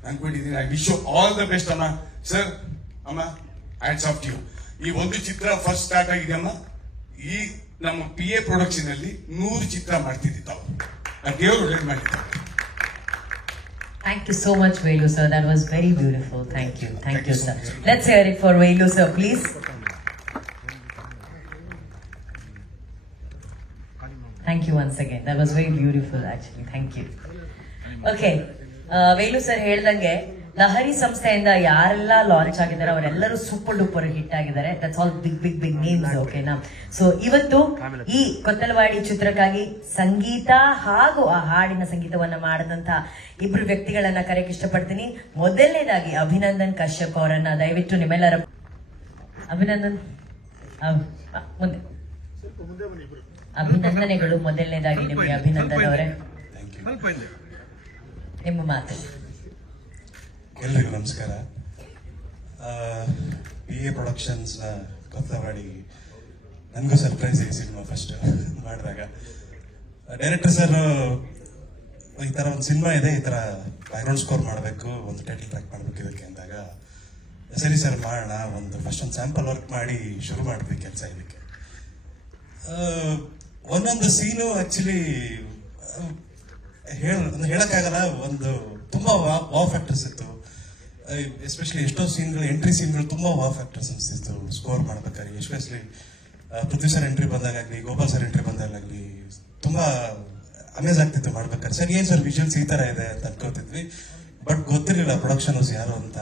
ಅನ್ಕೊಂಡಿದ್ದೀನಿ. I wish you all the best ಅಮ್ಮ. ಸರ್, ಅಮ್ಮ, ಹ್ಯಾಟ್ಸ್ ಆಫ್ ಯು. ಈ ಒಂದು ಚಿತ್ರ ಫಸ್ಟ್ ಸ್ಟಾರ್ಟ್ ಆಗಿದೆ ಅಮ್ಮ. ಈ ನಮ್ಮ PA ಪ್ರೊಡಕ್ಷನ್ ಅಲ್ಲಿ 100 ಚಿತ್ರ ಮಾಡ್ತಿದ್ವಿ ತಾವು. ದೇವರು ಒಳ್ಳೇದು ಮಾಡಿದ್ದಾರೆ. Thank you so much, Velu sir. That was very beautiful. Thank you, sir. Let's hear it for Velu sir, please. Thank you once again. That was very beautiful, actually. Thank you. Okay, Velu sir ಹೇಳ್ದಂಗೆ ಲಹರಿ ಸಂಸ್ಥೆಯಿಂದ ಯಾರೆಲ್ಲ launch ಆಗಿದ್ದಾರೆ ಅವರೆಲ್ಲರೂ super duper hit ಆಗಿದ್ದಾರೆ. That's all big names. ಓಕೆನಾ? So ಇವತ್ತು ಈ ಕೊತ್ತಲವಾಡಿ ಚಿತ್ರಕ್ಕಾಗಿ ಸಂಗೀತ ಹಾಗೂ ಆ ಹಾಡಿನ ಸಂಗೀತವನ್ನ ಮಾಡಿದಂತ ಇಬ್ರು ವ್ಯಕ್ತಿಗಳನ್ನ ಕರೆಯಕ್ಕೆ ಇಷ್ಟಪಡ್ತೀನಿ. ಮೊದಲನೇದಾಗಿ ಅಭಿನಂದನ್ ಕಶ್ಯಪ್ ಅವರನ್ನ ದಯವಿಟ್ಟು ನಿಮ್ಮೆಲ್ಲರ ಅಭಿನಂದನ್ ಮುಂದೆ ಅಭಿನಂದನೆಗಳು. ಮೊದಲನೇದಾಗಿ ನಿಮಗೆ ಅಭಿನಂದನ್ ಅವರೇ, ನಿಮ್ಮ ಮಾತು. ಎಲ್ರಿಗೂ ನಮಸ್ಕಾರ. PA ಪ್ರೊಡಕ್ಷನ್ಸ್ ಕೊತ್ತಲವಾಡಿ ನನಗೂ ಸರ್ಪ್ರೈಸ್ ಈ ಸಿನಿಮಾ ಫಸ್ಟ್ ಮಾಡಿದಾಗ. ಡೈರೆಕ್ಟರ್ ಸರ್ ಈ ತರ ಒಂದು ಸಿನಿಮಾ ಇದೆ, ಈ ತರ ಬ್ಯಾಕ್ಗ್ರೌಂಡ್ ಸ್ಕೋರ್ ಮಾಡಬೇಕು, ಒಂದು ಟೈಟಲ್ ಟ್ರ್ಯಾಕ್ ಮಾಡಬೇಕು ಇದಕ್ಕೆ ಅಂದಾಗ, ಸರಿ ಸರ್ ಮಾಡೋಣ, ಫಸ್ಟ್ ಒಂದು ಸ್ಯಾಂಪಲ್ ವರ್ಕ್ ಮಾಡಿ ಶುರು ಮಾಡಿದ್ವಿ ಕೆಲಸ. ಇದಕ್ಕೆ ಒಂದೊಂದು ಸೀನು ಆಕ್ಚುಲಿ ಹೇಳಕ್ಕಾಗಲ್ಲ, ಒಂದು ತುಂಬಾ ವಾ ಫ್ಯಾಕ್ಟರ್ಸ್ ಇತ್ತು. ಎಸ್ಪೆಷಲಿ ಎಷ್ಟೋ ಸೀನ್ಗಳು, ಎಂಟ್ರಿ ಸೀನ್ಗಳು ತುಂಬಾ ವಾ ಫ್ಯಾಕ್ಟರ್ಸ್ ಅನಿಸ್ತಿತ್ತು ಸ್ಕೋರ್ ಮಾಡ್ಬೇಕಾದ್ರೆ. ಎಸ್ಪೆಷಲಿ ಪೃಥ್ವಿ ಸರ್ ಎಂಟ್ರಿ ಬಂದಾಗಲಿ, ಗೋಪಾಲ್ ಸರ್ ಎಂಟ್ರಿ ಬಂದಾಗಲಿ ತುಂಬಾ ಅಮೇಜ್ ಆಗ್ತಿತ್ತು ಮಾಡ್ಬೇಕಾದ್ರೆ. ಸರ್ ಏನ್ ಸರ್ ವಿಜುವಲ್ಸ್ ಈ ತರ ಇದೆ ಅಂತ ಅನ್ಕೋತಿದ್ವಿ, ಬಟ್ ಗೊತ್ತಿರಲಿಲ್ಲ ಪ್ರೊಡಕ್ಷನ್ ಹೌಸ್ ಯಾರು ಅಂತ.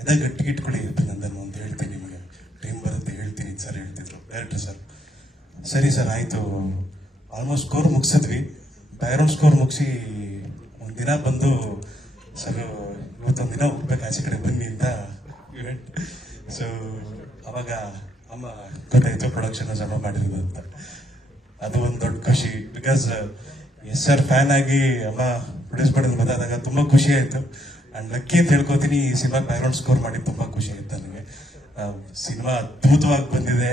ಎದೆ ಗಟ್ಟಿಗೆ ಇಟ್ಕೊಳ್ಳಿ ಅಭಿನಂದನ್ ಅಂತ ಹೇಳ್ತೀನಿ, ನಿಮಗೆ ಟೈಮ್ ಬರುತ್ತೆ ಹೇಳ್ತೀನಿ ಸರ್ ಹೇಳ್ತಿದ್ರು ಡೈರೆಕ್ಟರ್ ಸರ್. ಸರಿ ಸರ್ ಆಯ್ತು. ಆಲ್ಮೋಸ್ಟ್ ಸ್ಕೋರ್ ಮುಗಿಸಿದ್ವಿ. ಬ್ಯಾಕ್ಗ್ರೌಂಡ್ ಸ್ಕೋರ್ ಮುಗಿಸಿ ಒಂದಿನ ಬಂದು, ಸರ್ ಇವತ್ತೊಂದು ದಿನ ಹೋಗ್ಬೇಕು ಆಚೆ ಕಡೆ ಬನ್ನಿ ಅಂತ ಇವೆಂಟ್. ಸೊ ಅವಾಗ ಅಮ್ಮ ಗೊತ್ತಾಯ್ತು ಪ್ರೊಡಕ್ಷನ್ ಅಮ್ಮ ಮಾಡಿರೋದು ಅಂತ. ಅದು ಒಂದು ದೊಡ್ಡ ಖುಷಿ. ಬಿಕಾಸ್ SR ಫ್ಯಾನ್ ಆಗಿ ಅಮ್ಮ ಪ್ರೊಡ್ಯೂಸ್ ಮಾಡೋದು ಗೊತ್ತಾದಾಗ ತುಂಬಾ ಖುಷಿ ಆಯ್ತು. ಅಂಡ್ ಲಕ್ಕಿ ಅಂತ ಹೇಳ್ಕೊತೀನಿ, ಈ ಸಿನಿಮಾ ಬ್ಯಾಕ್ಗ್ರೌಂಡ್ ಸ್ಕೋರ್ ಮಾಡಿ ತುಂಬಾ ಖುಷಿ ಆಯ್ತು ನನಗೆ. ಸಿನಿಮಾ ಅದ್ಭುತವಾಗಿ ಬಂದಿದೆ,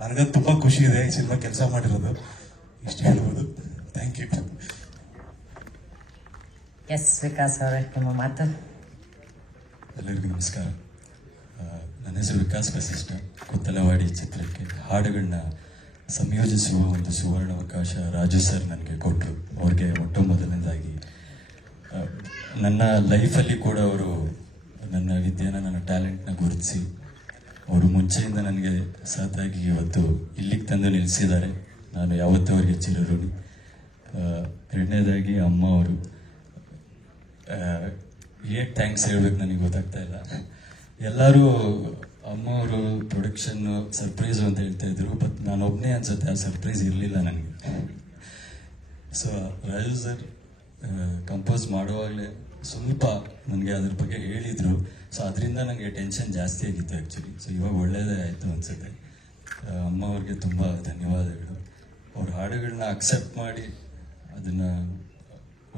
ನನಗಂತೂ ತುಂಬಾ ಖುಷಿ ಇದೆ ಈ ಸಿನಿಮಾ ಕೆಲಸ ಮಾಡಿರೋದು. ಇಷ್ಟು ಹೇಳ್ಬೋದು. Thank you. ಎಸ್ ವಿಕಾಸ್ ಅವರೇ, ನಿಮ್ಮ ಮಾತು. ಎಲ್ಲರಿಗೂ ನಮಸ್ಕಾರ. ನನ್ನ ಹೆಸರು ವಿಕಾಸ್ ವಸಿಷ್ಠ. ಕೊತ್ತಲವಾಡಿ ಚಿತ್ರಕ್ಕೆ ಹಾಡುಗಳನ್ನ ಸಂಯೋಜಿಸುವ ಒಂದು ಸುವರ್ಣ ಅವಕಾಶ ರಾಜು ಸರ್ ನನಗೆ ಕೊಟ್ಟರು. ಅವ್ರಿಗೆ ಮೊಟ್ಟ ಮೊದಲನೇದಾಗಿ ನನ್ನ ಲೈಫಲ್ಲಿ ಕೂಡ ಅವರು ನನ್ನ ವಿದ್ಯೆನ, ನನ್ನ ಟ್ಯಾಲೆಂಟ್ನ ಗುರುತಿಸಿ ಅವರು ಮುಂಚೆಯಿಂದ ನನಗೆ ಸಾಥಾಗಿ ಇವತ್ತು ಇಲ್ಲಿಗೆ ತಂದು ನಿಲ್ಲಿಸಿದ್ದಾರೆ. ನಾನು ಯಾವತ್ತೂ ಅವರಿಗೆ ಚಿರಋಣಿ. ಎರಡನೇದಾಗಿ ಅಮ್ಮ ಅವರು, ಹೇಗೆ ಥ್ಯಾಂಕ್ಸ್ ಹೇಳ್ಬೇಕು ನನಗೆ ಗೊತ್ತಾಗ್ತಾ ಇಲ್ಲ. ಎಲ್ಲರೂ ಅಮ್ಮ ಅವರು ಪ್ರೊಡಕ್ಷನ್ ಸರ್ಪ್ರೈಸು ಅಂತ ಹೇಳ್ತಾ ಇದ್ರು, ಬಟ್ ನಾನು ಒಬ್ಬನೇ ಅನ್ಸುತ್ತೆ ಆ ಸರ್ಪ್ರೈಸ್ ಇರಲಿಲ್ಲ ನನಗೆ. ಸೊ ರಾಜು ಸರ್ ಕಂಪೋಸ್ ಮಾಡುವಾಗಲೇ ಸ್ವಲ್ಪ ನನಗೆ ಅದ್ರ ಬಗ್ಗೆ ಹೇಳಿದರು. ಸೊ ಅದರಿಂದ ನನಗೆ ಟೆನ್ಷನ್ ಜಾಸ್ತಿ ಆಗಿತ್ತು ಆ್ಯಕ್ಚುಲಿ. ಸೊ ಇವಾಗ ಒಳ್ಳೆಯದೇ ಆಯಿತು ಅನಿಸುತ್ತೆ. ಅಮ್ಮ ಅವ್ರಿಗೆ ತುಂಬ ಧನ್ಯವಾದಗಳು. ಅವ್ರ ಹಾಡುಗಳನ್ನ ಅಕ್ಸೆಪ್ಟ್ ಮಾಡಿ ಅದನ್ನು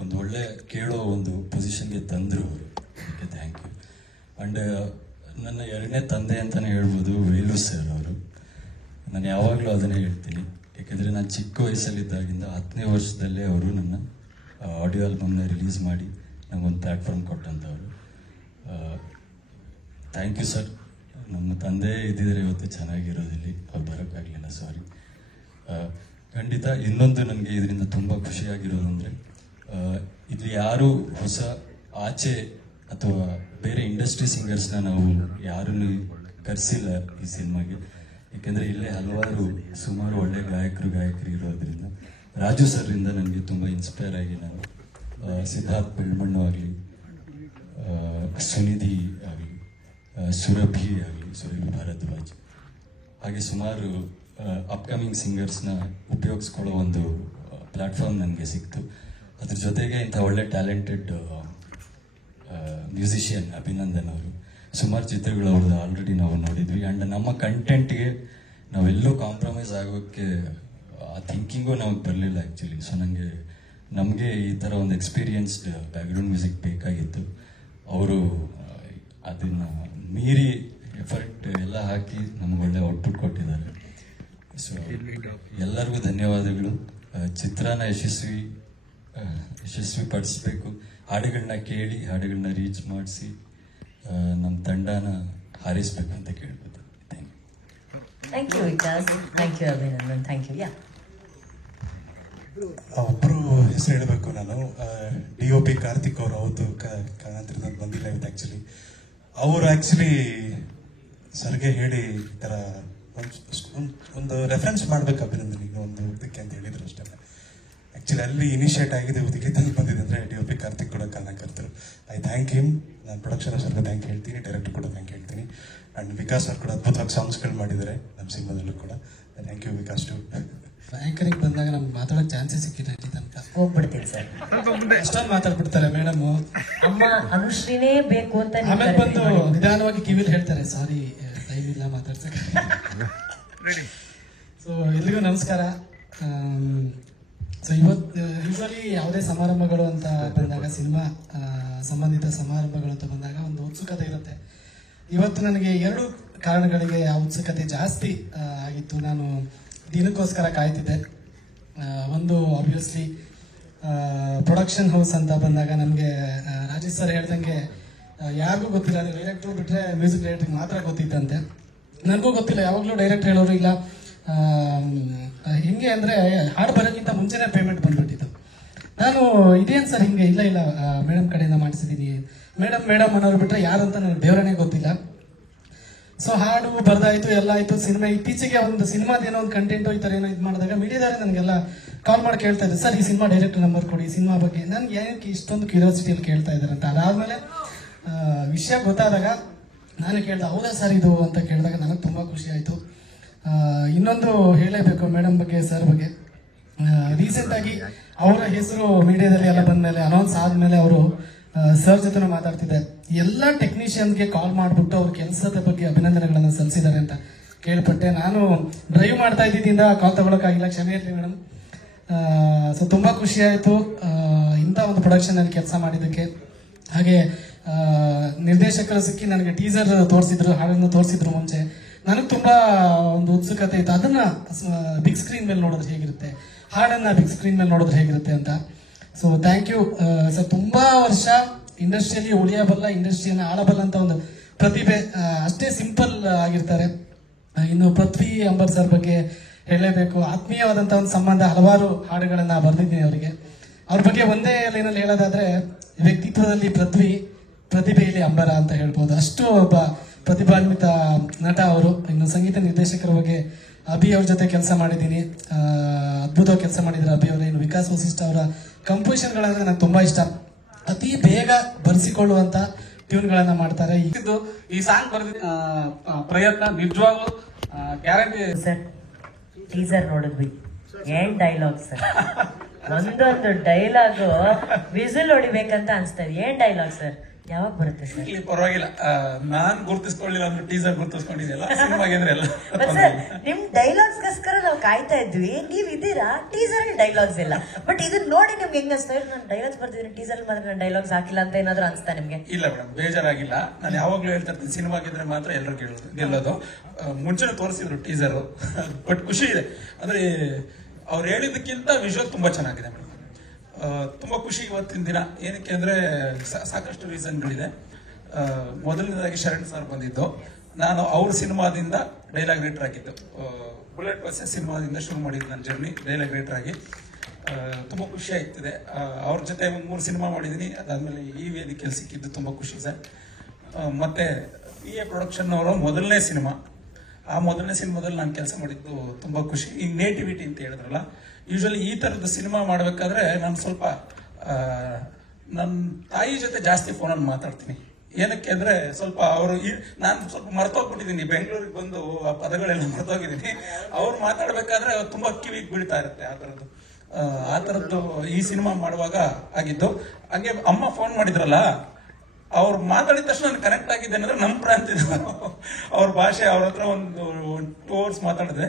ಒಂದು ಒಳ್ಳೆ ಕೇಳೋ ಒಂದು ಪೊಸಿಷನ್ಗೆ ತಂದರು ಅವರು. ಅದಕ್ಕೆ ಥ್ಯಾಂಕ್ ಯು. ಆ್ಯಂಡ್ ನನ್ನ ಎರಡನೇ ತಂದೆ ಅಂತಲೇ ಹೇಳ್ಬೋದು ವೇಲು ಸರ್ ಅವರು. ನಾನು ಯಾವಾಗಲೂ ಅದನ್ನೇ ಹೇಳ್ತೀನಿ, ಯಾಕೆಂದರೆ ನಾನು ಚಿಕ್ಕ ವಯಸ್ಸಲ್ಲಿದ್ದಾಗಿಂದ 10ನೇ ವರ್ಷದಲ್ಲೇ ಅವರು ನನ್ನ ಆಡಿಯೋ ಆಲ್ಬಮ್ನ ರಿಲೀಸ್ ಮಾಡಿ ನನಗೊಂದು ಪ್ಲ್ಯಾಟ್ಫಾರ್ಮ್ ಕೊಟ್ಟಂಥವ್ರು. Thank you sir. ನಮ್ಮ ತಂದೆ ಇದ್ದಿದ್ರೆ ಇವತ್ತು ಚೆನ್ನಾಗಿರೋದಿಲ್ಲಿ, ಅವ್ರು ಬರೋಕ್ಕಾಗಲಿಲ್ಲ, ಸಾರಿ. ಖಂಡಿತ ಇನ್ನೊಂದು ನನಗೆ ಇದರಿಂದ ತುಂಬ ಖುಷಿಯಾಗಿರೋದಂದರೆ, ಇಲ್ಲಿ ಯಾರು ಹೊಸ ಆಚೆ ಅಥವಾ ಬೇರೆ ಇಂಡಸ್ಟ್ರಿ ಸಿಂಗರ್ಸ್ನ ನಾವು ಯಾರನ್ನು ಕರೆಸಿಲ್ಲ ಈ ಸಿನಿಮಾಗೆ. ಏಕೆಂದರೆ ಇಲ್ಲೇ ಸುಮಾರು ಒಳ್ಳೆ ಗಾಯಕರು ಇರೋದ್ರಿಂದ ರಾಜು ಸರ್ರಿಂದ ನನಗೆ ತುಂಬ ಇನ್ಸ್ಪೈರ್ ಆಗಿ ನಾನು ಸಿದ್ಧಾರ್ಥ್ ಬೆಳ್ಮಣ್ಣು ಆಗಲಿ, ಸುನಿಧಿ ಆಗಲಿ, ಸುರಭಿ ಭಾರದ್ವಾಜ್, ಹಾಗೆ ಸುಮಾರು ಅಪ್ಕಮಿಂಗ್ ಸಿಂಗರ್ಸ್ನ ಉಪಯೋಗಿಸ್ಕೊಳ್ಳೋ ಒಂದು ಪ್ಲ್ಯಾಟ್ಫಾರ್ಮ್ ನನಗೆ ಸಿಕ್ತು. ಅದ್ರ ಜೊತೆಗೆ ಇಂಥ ಒಳ್ಳೆ ಟ್ಯಾಲೆಂಟೆಡ್ ಮ್ಯೂಸಿಷಿಯನ್ ಅಭಿನಂದನ್ ಅವರು, ಸುಮಾರು ಚಿತ್ರಗಳು ಅವ್ರದ್ದು ಆಲ್ರೆಡಿ ನಾವು ನೋಡಿದ್ವಿ. ಆ್ಯಂಡ್ ನಮ್ಮ ಕಂಟೆಂಟ್ಗೆ ನಾವೆಲ್ಲೂ ಕಾಂಪ್ರಮೈಸ್ ಆಗೋಕ್ಕೆ ಆ ಥಿಂಕಿಂಗು ನಮಗೆ ಬರಲಿಲ್ಲ ಆ್ಯಕ್ಚುಲಿ. ಸೊ ನಮಗೆ ಈ ಥರ ಒಂದು ಎಕ್ಸ್ಪೀರಿಯನ್ಸ್ಡ್ ಬ್ಯಾಕ್ಗ್ರೌಂಡ್ ಮ್ಯೂಸಿಕ್ ಬೇಕಾಗಿತ್ತು. ಅವರು ಅದನ್ನು ಮೀರಿ ಎಫರ್ಟ್ ಎಲ್ಲ ಹಾಕಿ ನಮ್ಗೆ ಒಳ್ಳೆ ಔಟ್ಪುಟ್ ಕೊಟ್ಟಿದ್ದಾರೆ. ಸೊ ಎಲ್ಲರಿಗೂ ಧನ್ಯವಾದಗಳು. ಚಿತ್ರನ ಯಶಸ್ವಿ ಪಡಿಸ್ಬೇಕು, ಹಾಡುಗಳನ್ನ ಕೇಳಿ ಹಾಡುಗಳನ್ನ ರೀಚ್ ಮಾಡಿಸಿ ನಮ್ಮ ತಂಡನ ಹಾರಿಸ್ಬೇಕು ಅಂತ ಕೇಳ್ಬೋದು. Thank you Vikas, thank you Abhinandan, thank you. ಒಬ್ಬರು ಹೆಸರು ಹೇಳಬೇಕು ನಾನು, DOP ಕಾರ್ತಿಕ್ ಅವರು. ಅವತ್ತು ಕಾರಣಾಂತರದಿಂದ ಬಂದಿಲ್ಲ ಇವತ್ತು. ಆ್ಯಕ್ಚುಲಿ ಅವರು ಸರ್ಗೆ ಹೇಳಿ ಈ ಥರ ಒಂದು ರೆಫರೆನ್ಸ್ ಮಾಡ್ಬೇಕು ಅಭಿನಂದನ್ ಈಗ ಒಂದು ಇದಕ್ಕೆ ಅಂತ ಹೇಳಿದ್ರು ಅಷ್ಟೇ. ಆ್ಯಕ್ಚುಲಿ ಅಲ್ಲಿ ಇನಿಷಿಯೇಟ್ ಆಗಿದೆ, ಇವತ್ತು ಇಲ್ಲಿ ತಂದು ಬಂದಿದೆ ಅಂದರೆ DOP ಕಾರ್ತಿಕ್ ಕೂಡ ಕಾರಣಕರ್ತರು. I thank him. ನಾನು ಪ್ರೊಡಕ್ಷನ್ ಸರ್ಗೆ ಥ್ಯಾಂಕ್ ಹೇಳ್ತೀನಿ, ಡೈರೆಕ್ಟರ್ ಕೂಡ ಥ್ಯಾಂಕ್ ಹೇಳ್ತೀನಿ. ಆ್ಯಂಡ್ ವಿಕಾಸ್ ಅವ್ರು ಕೂಡ ಅದ್ಭುತವಾಗಿ ಸಾಂಗ್ಸ್ಗಳು ಮಾಡಿದ್ದಾರೆ ನಮ್ಮ ಸಿನಿಮಾದಲ್ಲೂ ಕೂಡ. Thank you Vikas too. Anchoring ಬಂದಾಗ ನಮ್ಗೆ ಮಾತಾಡೋಕ್ಕೆ ಚಾನ್ಸಸ್ ಸಿಕ್ಕಿಲ್ಲ ಇಲ್ಲಿ ತನಕ. ಹೋಗ್ಬಿಡ್ತೀನಿ ಸರ್, ಅಷ್ಟೊಂದು ಮಾತಾಡ್ಬಿಡ್ತಾರೆ ಮೇಡಮ್. ಅಮ್ಮ ಅನುಶ್ರೀನೇ ಬೇಕು ಅಂತ ಆಮೇಲೆ ಬಂದು ನಿಧಾನವಾಗಿ ಕಿವಿಲಿ ಹೇಳ್ತಾರೆ, ಸಾರಿ ಟೈಮ್ ಇಲ್ಲ ಮಾತಾಡ್ಸಕ್ಕೆ. ಸೊ ಎಲ್ರಿಗೂ ನಮಸ್ಕಾರ. ಸೊ ಇವತ್ತು ಯೂಶ್ವಲಿ ಯಾವುದೇ ಸಮಾರಂಭಗಳು ಅಂತ ಬಂದಾಗ, ಸಿನಿಮಾ ಸಂಬಂಧಿತ ಸಮಾರಂಭಗಳು ಅಂತ ಬಂದಾಗ ಒಂದು ಉತ್ಸುಕತೆ ಇರುತ್ತೆ. ಇವತ್ತು ನನಗೆ 2 ಕಾರಣಗಳಿಗೆ ಆ ಉತ್ಸುಕತೆ ಜಾಸ್ತಿ ಆಗಿತ್ತು. ನಾನು ದಿನಕ್ಕೋಸ್ಕರ ಕಾಯ್ತಿದ್ದೆ. ಒಂದು ಆಬ್ವಿಯಸ್ಲಿ ಪ್ರೊಡಕ್ಷನ್ ಹೌಸ್ ಅಂತ ಬಂದಾಗ ನಮಗೆ ರಾಜೇಶ್ ಸರ್ ಹೇಳ್ದಂಗೆ ಯಾರಿಗೂ ಗೊತ್ತಿಲ್ಲ, ಡೈರೆಕ್ಟ್ರು ಬಿಟ್ಟರೆ ಮ್ಯೂಸಿಕ್ ಡೈರೆಕ್ಟ್ರಿಗೆ ಮಾತ್ರ ಗೊತ್ತಿತ್ತಂತೆ. ನನಗೂ ಗೊತ್ತಿಲ್ಲ, ಯಾವಾಗಲೂ ಡೈರೆಕ್ಟ್ ಹೇಳೋರು ಇಲ್ಲ. ಹಿಂಗೆ ಅಂದರೆ ಹಾಡು ಬರೋಕ್ಕಿಂತ ಮುಂಚೆನೇ ಪೇಮೆಂಟ್ ಬಂದ್ಬಿಟ್ಟಿತ್ತು. ನಾನು ಇದೇನು ಸರ್ ಹಿಂಗೆ, ಇಲ್ಲ ಮೇಡಮ್ ಕಡೆಯಿಂದ ಮಾಡಿಸಿದ್ದೀನಿ, ಮೇಡಮ್ ಅನ್ನೋರು ಬಿಟ್ಟರೆ ಯಾರಂತ ನನಗೆ ದೇವರನೇ ಗೊತ್ತಿಲ್ಲ. ಸೊ ಹಾಡು ಬರ್ದಾಯ್ತು, ಎಲ್ಲ ಆಯ್ತು. ಸಿನಿಮಾ ಇತ್ತೀಚೆಗೆ ಒಂದು ಸಿನಿಮಾದೇನೋ ಒಂದು ಕಂಟೆಂಟು ಈ ಥರ ಏನೋ ಇದು ಮಾಡಿದಾಗ ಮೀಡಿಯಾದಾರೆ ನನಗೆಲ್ಲ ಕಾಲ್ ಮಾಡಿ ಕೇಳ್ತಾ ಇದ್ದಾರೆ, ಸರ್ ಈ ಸಿನಿಮಾ ಡೈರೆಕ್ಟರ್ ನಂಬರ್ ಕೊಡಿ, ಸಿನಿಮಾ ಬಗ್ಗೆ. ನನಗೆ ಏನಕ್ಕೆ ಇಷ್ಟೊಂದು ಕ್ಯೂರಿಯಾಸಿಟಿಯಲ್ಲಿ ಕೇಳ್ತಾ ಇದ್ದಾರೆ ಅಂತ. ಅದಾದಮೇಲೆ ವಿಷಯ ಗೊತ್ತಾದಾಗ ನಾನು ಕೇಳ್ದೆ, ಹೌದಾ ಸರ್ ಇದು ಅಂತ ಕೇಳಿದಾಗ ನನಗೆ ತುಂಬ ಖುಷಿ ಆಯಿತು. ಇನ್ನೊಂದು ಹೇಳಲೇಬೇಕು ಮೇಡಮ್ ಬಗ್ಗೆ, ಸರ್ ಬಗ್ಗೆ. ರೀಸೆಂಟಾಗಿ ಅವರ ಹೆಸರು ಮೀಡಿಯಾದಲ್ಲಿ ಎಲ್ಲ ಬಂದಮೇಲೆ, ಅನೌನ್ಸ್ ಆದಮೇಲೆ ಅವರು ಸರ್ ಜೊತೆ ಮಾತಾಡ್ತಿದ್ದೆ. ಎಲ್ಲ ಟೆಕ್ನಿಷಿಯನ್ಗೆ ಕಾಲ್ ಮಾಡಿಬಿಟ್ಟು ಅವ್ರ ಕೆಲಸದ ಬಗ್ಗೆ ಅಭಿನಂದನೆಗಳನ್ನು ಸಲ್ಲಿಸಿದ್ದಾರೆ ಅಂತ ಕೇಳ್ಪಟ್ಟೆ. ನಾನು ಡ್ರೈವ್ ಮಾಡ್ತಾ ಇದ್ದಿದ್ದರಿಂದ ಕಾಲ್ ತಗೊಳಕ್ಕಾಗಿಲ್ಲ, ಕ್ಷಮೆ ಇರಲಿ ಮೇಡಮ್. ಸೊ ತುಂಬ ಖುಷಿ ಆಯಿತು ಇಂಥ ಒಂದು ಪ್ರೊಡಕ್ಷನಲ್ಲಿ ಕೆಲಸ ಮಾಡಿದ್ದಕ್ಕೆ. ಹಾಗೆ ನಿರ್ದೇಶಕರು ಸಿಕ್ಕಿ ನನಗೆ ಟೀಸರ್ ತೋರಿಸಿದ್ರು, ಹಾಡನ್ನು ತೋರಿಸಿದ್ರು ಮುಂಚೆ. ನನಗೆ ತುಂಬ ಒಂದು ಉತ್ಸುಕತೆ ಇತ್ತು, ಅದನ್ನು ಬಿಗ್ ಸ್ಕ್ರೀನ್ ಮೇಲೆ ನೋಡಿದ್ರೆ ಹೇಗಿರುತ್ತೆ, ಹಾಡನ್ನು ಬಿಗ್ ಸ್ಕ್ರೀನ್ ಮೇಲೆ ನೋಡಿದ್ರೆ ಹೇಗಿರುತ್ತೆ ಅಂತ. So thank you sir. ತುಂಬ ವರ್ಷ ಇಂಡಸ್ಟ್ರಿಯಲ್ಲಿ ಉಳಿಯಬಲ್ಲ, ಇಂಡಸ್ಟ್ರಿಯನ್ನು ಆಳಬಲ್ಲ ಅಂತ ಒಂದು ಪ್ರತಿಭೆ, ಅಷ್ಟೇ ಸಿಂಪಲ್ ಆಗಿರ್ತಾರೆ. ಇನ್ನು ಪೃಥ್ವಿ ಅಂಬರ್ ಸರ್ ಬಗ್ಗೆ ಹೇಳಲೇಬೇಕು. ಆತ್ಮೀಯವಾದಂಥ ಒಂದು ಸಂಬಂಧ, ಹಲವಾರು ಹಾಡುಗಳನ್ನು ಬರೆದಿದ್ದೀನಿ ಅವರಿಗೆ. ಅವ್ರ ಬಗ್ಗೆ ಒಂದೇ ಲೈನಲ್ಲಿ ಹೇಳೋದಾದ್ರೆ, ವ್ಯಕ್ತಿತ್ವದಲ್ಲಿ ಪೃಥ್ವಿ, ಪ್ರತಿಭೆಯಲ್ಲಿ ಅಂಬರ ಅಂತ ಹೇಳ್ಬೋದು. ಅಷ್ಟು ಒಬ್ಬ ಪ್ರತಿಭಾನ್ವಿತ ನಟ ಅವರು. ಇನ್ನು ಸಂಗೀತ ನಿರ್ದೇಶಕರ ಬಗ್ಗೆ ಅಭಿ ಅವ್ರ ಜೊತೆ ಕೆಲಸ ಮಾಡಿದ್ದೀನಿ, ಅದ್ಭುತವಾಗಿ ಕೆಲಸ ಮಾಡಿದ್ರು ಅಭಿ ಅವರು. ಇನ್ನು ವಿಕಾಸ್ ವಸಿಷ್ಠ ಅವರ ಕಂಪೋಸಿಷನ್ಗಳಂದ್ರೆ ನನಗೆ ತುಂಬ ಇಷ್ಟ. ಅತಿ ಬೇಗ ಬರೆಸಿಕೊಳ್ಳುವಂತ ಟ್ಯೂನ್ಗಳನ್ನ ಮಾಡ್ತಾರೆ. ಈ ಸಾಂಗ್ ಬರೆದ ಪ್ರಯತ್ನ ನಿಜವಾಗ್ಲೂ ಗ್ಯಾರಂಟಿ. ಸರ್ ಟೀಸರ್ ನೋಡಿದ್ವಿ, ಏನ್ ಡೈಲಾಗ್ ಸರ್, ಒಂದೊಂದು ಡೈಲಾಗು ವಿಸಿಲ್ ಹೊಡಿಬೇಕಂತ ಅನ್ಸ್ತಾ ಇದೆ. ಏನ್ ಡೈಲಾಗ್ ಸರ್, ಯಾವಾಗ ಬರುತ್ತೆ ಸರ್? ಪರವಾಗಿಲ್ಲ, ನಾನ್ ಗುರ್ತಿಸ್ಕೊಳ್ಳಿಲ್ಲ ಅಂದ್ರೆ ಟೀಸರ್ ಗುರ್ತಿಸ್ಕೊಂಡಿದ್ಯಲ್ಲ, ಸಿನಿಮಾಗೆ ಅಂದ್ರೆ ಎಲ್ಲ. ಸರ್ ನಿಮ್ ಡೈಲಾಗ್ಸ್ಗೋಸ್ಕರ ನಾವು ಕಾಯ್ತಾ ಇದ್ವಿ, ನೀವ್ ಇದೀರಾ ಟೀಸರ್ ಡೈಲಾಗ್ಸ್ ಇಲ್ಲ. ಬಟ್ ಇದನ್ನ ನೋಡಿ ನಿಮ್ಗೆ ಹೆಂಗ ಅನ್ಸ್ತಾ ಇದೆ? ನಾನು ಡೈಲಾಗ್ಸ್ ಬರ್ದಿದ್ದೀನಿ, ಟೀಸರ್ ಮಾತ್ರ ನಾನು ಡೈಲಾಗ್ಸ್ ಹಾಕಿಲ್ಲ ಅಂತ ಏನಾದ್ರು ಅನ್ಸ್ತಾ ನಿಮ್ಗೆ? ಇಲ್ಲ ಮೇಡಮ್, ಬೇಜಾರಾಗಿಲ್ಲ. ನಾನು ಯಾವಾಗ್ಲೂ ಹೇಳ್ತಾ ಇರ್ತೀನಿ, ಸಿನಿಮಾಗಿದ್ರೆ ಮಾತ್ರ ಎಲ್ಲರೂ ಗೆಲ್ಲೋದು. ಮುಂಚೆನೆ ತೋರಿಸಿದ್ರು ಟೀಸರ್, ಬಟ್ ಖುಷಿ ಇದೆ. ಅಂದ್ರೆ ಅವ್ರು ಹೇಳಿದ್ದಕ್ಕಿಂತ ವಿಜುವಲ್ ತುಂಬಾ ಚೆನ್ನಾಗಿದೆ ಮೇಡಮ್. ತುಂಬಾ ಖುಷಿ ಇವತ್ತಿನ ದಿನ. ಏನಕ್ಕೆ ಅಂದ್ರೆ ಸಾಕಷ್ಟು ರೀಸನ್ಗಳಿದೆ. ಮೊದಲನೇದಾಗಿ ಶರಣ್ ಸರ್ ಬಂದಿದ್ದು, ನಾನು ಅವ್ರ ಸಿನಿಮಾದಿಂದ ಡೈಲಾಗ್ ರೈಟರ್ ಆಗಿದ್ದು. ಬುಲೆಟ್ ಬಸ್ ಸಿನಿಮಾದಿಂದ ಶುರು ಮಾಡಿದ್ದು ನನ್ನ ಜರ್ನಿ ಡೈಲಾಗ್ ರೈಟರ್ ಆಗಿ. ತುಂಬ ಖುಷಿ ಆಗ್ತಿದೆ. ಅವ್ರ ಜೊತೆ ಒಂದು 3 ಸಿನಿಮಾ ಮಾಡಿದ್ದೀನಿ. ಅದಾದಮೇಲೆ ಈ ವೇದಿಕೆಯಲ್ಲಿ ಸಿಕ್ಕಿದ್ದು ತುಂಬ ಖುಷಿ ಸರ್. ಮತ್ತೆ PA ಪ್ರೊಡಕ್ಷನ್ ಅವರ ಮೊದಲನೇ ಸಿನಿಮಾ, ಆ ಮೊದಲನೇ ಸಿನಿಮಾದಲ್ಲಿ ನಾನು ಕೆಲಸ ಮಾಡಿದ್ದು ತುಂಬ ಖುಷಿ. ಈ ನೇಟಿವಿಟಿ ಅಂತ ಹೇಳಿದ್ರಲ್ಲ, ಯೂಶಲಿ ಈ ಥರದ ಸಿನಿಮಾ ಮಾಡಬೇಕಾದ್ರೆ ನಾನು ಸ್ವಲ್ಪ ನನ್ನ ತಾಯಿ ಜೊತೆ ಜಾಸ್ತಿ ಫೋನಲ್ಲಿ ಮಾತಾಡ್ತೀನಿ. ಏನಕ್ಕೆ ಅಂದ್ರೆ ಸ್ವಲ್ಪ ಅವರು, ನಾನು ಸ್ವಲ್ಪ ಮರ್ತೋಗ್ಬಿಟ್ಟಿದ್ದೀನಿ, ಬೆಂಗಳೂರಿಗೆ ಬಂದು ಆ ಪದಗಳೆಲ್ಲ ಮರ್ತೋಗಿದ್ದೀನಿ. ಅವ್ರು ಮಾತಾಡ್ಬೇಕಾದ್ರೆ ತುಂಬಾ ಕಿವಿಗೆ ಬೀಳ್ತಾ ಇರುತ್ತೆ ಆ ಥರದ್ದು ಈ ಸಿನಿಮಾ ಮಾಡುವಾಗ ಆಗಿದ್ದು. ಹಂಗೆ ಅಮ್ಮ ಫೋನ್ ಮಾಡಿದ್ರಲ್ಲ, ಅವ್ರು ಮಾತಾಡಿದ ತಕ್ಷಣ ನಾನು ಕನೆಕ್ಟ್ ಆಗಿದ್ದೆ ಅಂದ್ರೆ ನಮ್ಮ ಪ್ರಾಂತ್ಯದ ಅವ್ರ ಭಾಷೆ. ಅವ್ರ ಹತ್ರ ಒಂದು 2 hours ಮಾತಾಡಿದ್ರೆ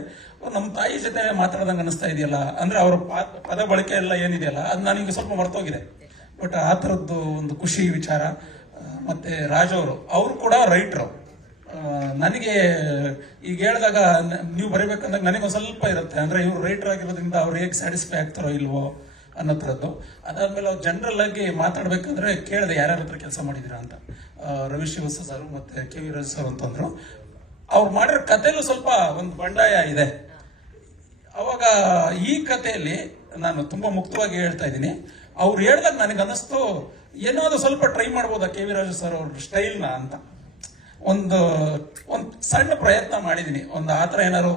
ನಮ್ಮ ತಾಯಿ ಜೊತೆ ಮಾತಾಡ್ದಂಗೆ ಅನಿಸ್ತಾ ಇದೆಯಲ್ಲ, ಅಂದ್ರೆ ಅವ್ರ ಪದ ಬಳಕೆ ಎಲ್ಲ ಏನಿದೆಯಲ್ಲ ಅದು ನನಗೆ ಸ್ವಲ್ಪ ಮರ್ತೋಗಿದೆ. ಬಟ್ ಆ ಥರದ್ದು ಒಂದು ಖುಷಿ ವಿಚಾರ. ಮತ್ತೆ ರಾಜ್ ಅವರು ಕೂಡ ರೈಟ್ರು. ನನಗೆ ಈಗ ಹೇಳಿದಾಗ ನೀವು ಬರೀಬೇಕಂದಾಗ ನನಗೆ ಸ್ವಲ್ಪ ಇರುತ್ತೆ, ಅಂದ್ರೆ ಇವ್ರು ರೈಟರ್ ಆಗಿರೋದ್ರಿಂದ ಅವ್ರು ಹೇಗೆ ಸ್ಯಾಟಿಸ್ಫೈ ಆಗ್ತಾರೋ ಇಲ್ವೋ ಅನ್ನೋ ಥರದ್ದು. ಅದಾದ್ಮೇಲೆ ಅವ್ರು ಜನರಲ್ ಆಗಿ ಮಾತಾಡ್ಬೇಕಾದ್ರೆ ಕೇಳಿದೆ ಯಾರ್ಯಾರ ಹತ್ರ ಕೆಲಸ ಮಾಡಿದಿರಾ ಅಂತ. ರವಿ ಶಿವಸ ಸರ್ ಮತ್ತೆ KV ರಾಜ್ ಸರ್ ಅಂತಂದ್ರು. ಅವ್ರು ಮಾಡಿರೋ ಕಥೆಯಲ್ಲೂ ಸ್ವಲ್ಪ ಒಂದು ಬಂಡಾಯ ಇದೆ. ಅವಾಗ ಈ ಕಥೆಯಲ್ಲಿ ನಾನು ತುಂಬಾ ಮುಕ್ತವಾಗಿ ಹೇಳ್ತಾ ಇದ್ದೀನಿ. ಅವ್ರು ಹೇಳ್ದಾಗ ನನಗೆ ಅನ್ನಿಸ್ತು ಏನಾದ್ರು ಸ್ವಲ್ಪ ಟ್ರೈ ಮಾಡ್ಬೋದಾ KV ರಾಜು ಸರ್ ಅವ್ರ ಸ್ಟೈಲ್ನ ಅಂತ. ಒಂದು ಸಣ್ಣ ಪ್ರಯತ್ನ ಮಾಡಿದೀನಿ, ಒಂದು ಆತರ ಏನಾದ್ರು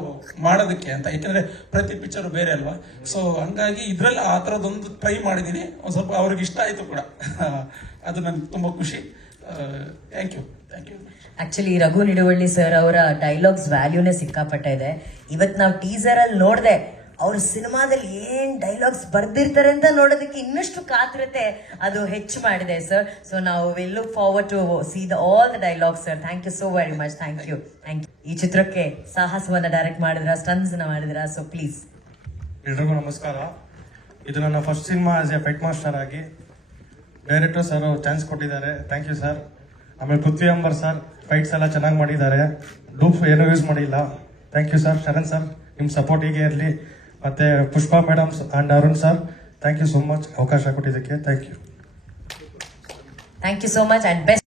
ಮಾಡೋದಕ್ಕೆ ಅಂತ. ಯಾಕಂದ್ರೆ ಪ್ರತಿ ಪಿಕ್ಚರ್ ಬೇರೆ ಅಲ್ವಾ, ಸೊ ಹಂಗಾಗಿ ಇದ್ರಲ್ಲಿ ಆ ಥರದೊಂದು ಟ್ರೈ ಮಾಡಿದೀನಿ. ಒಂದ್ ಸ್ವಲ್ಪ ಅವ್ರಿಗೆ ಇಷ್ಟ ಆಯ್ತು ಕೂಡ. ಅದು ನನ್ಗೆ ತುಂಬಾ ಖುಷಿ. Thank you. Actually Raghu Niduvalli sir ಅವರ ಡೈಲಾಗ್ಸ್ ವ್ಯಾಲ್ಯೂನೇ ಸಿಕ್ಕಾಪಟ್ಟ ಇದೆ. ಇವತ್ತು ನಾವು ಟೀಸರ್ ಅಲ್ಲಿ ನೋಡ್ದೆ ಅವ್ರ ಸಿನಿಮಾದಲ್ಲಿ ಏನ್ ಡೈಲಾಗ್ಸ್ ಬರ್ದಿರ್ತಾರೆ ಅಂತ ನೋಡೋದಕ್ಕೆ ಇನ್ನಷ್ಟು ಕಾತುರತೆ ಅದು ಹೆಚ್ಚು ಮಾಡಿದೆ ಸರ್. ಸೊ ನಾವು will look forward to see all the dialogues sir. Thank you so very much. Thank you. ಈ ಚಿತ್ರಕ್ಕೆ ಸಾಹಸವನ್ನ ಡೈರೆಕ್ಟ್ ಮಾಡಿದ್ರ, ಸ್ಟನ್ಸ್ ಮಾಡಿದ್ರ, ಸೊ ಪ್ಲೀಸ್. ಎಲ್ರಿಗೂ ನಮಸ್ಕಾರ. ಇದು ನನ್ನ first cinema as a fight master ಆಗಿ. ಡೈರೆಕ್ಟರ್ ಸರ್ ಚಾನ್ಸ್ ಕೊಟ್ಟಿದ್ದಾರೆ, ಥ್ಯಾಂಕ್ ಯು ಸರ್. ಆಮೇಲೆ ಪೃಥ್ವಿ ಅಂಬರ್ ಸರ್ ಫೈಟ್ಸ್ ಎಲ್ಲ ಚೆನ್ನಾಗಿ ಮಾಡಿದ್ದಾರೆ, ಡೂಪ್ ಏನೂ ಯೂಸ್ ಮಾಡಿಲ್ಲ. Thank you sir. Sharan sir ನಿಮ್ಮ ಸಪೋರ್ಟ್ ಹೀಗೆ ಇರಲಿ. ಮತ್ತೆ Pushpa madams and Arun sir, thank you so much ಅವಕಾಶ ಕೊಟ್ಟಿದ್ದಕ್ಕೆ. Thank you. Thank you so much and best.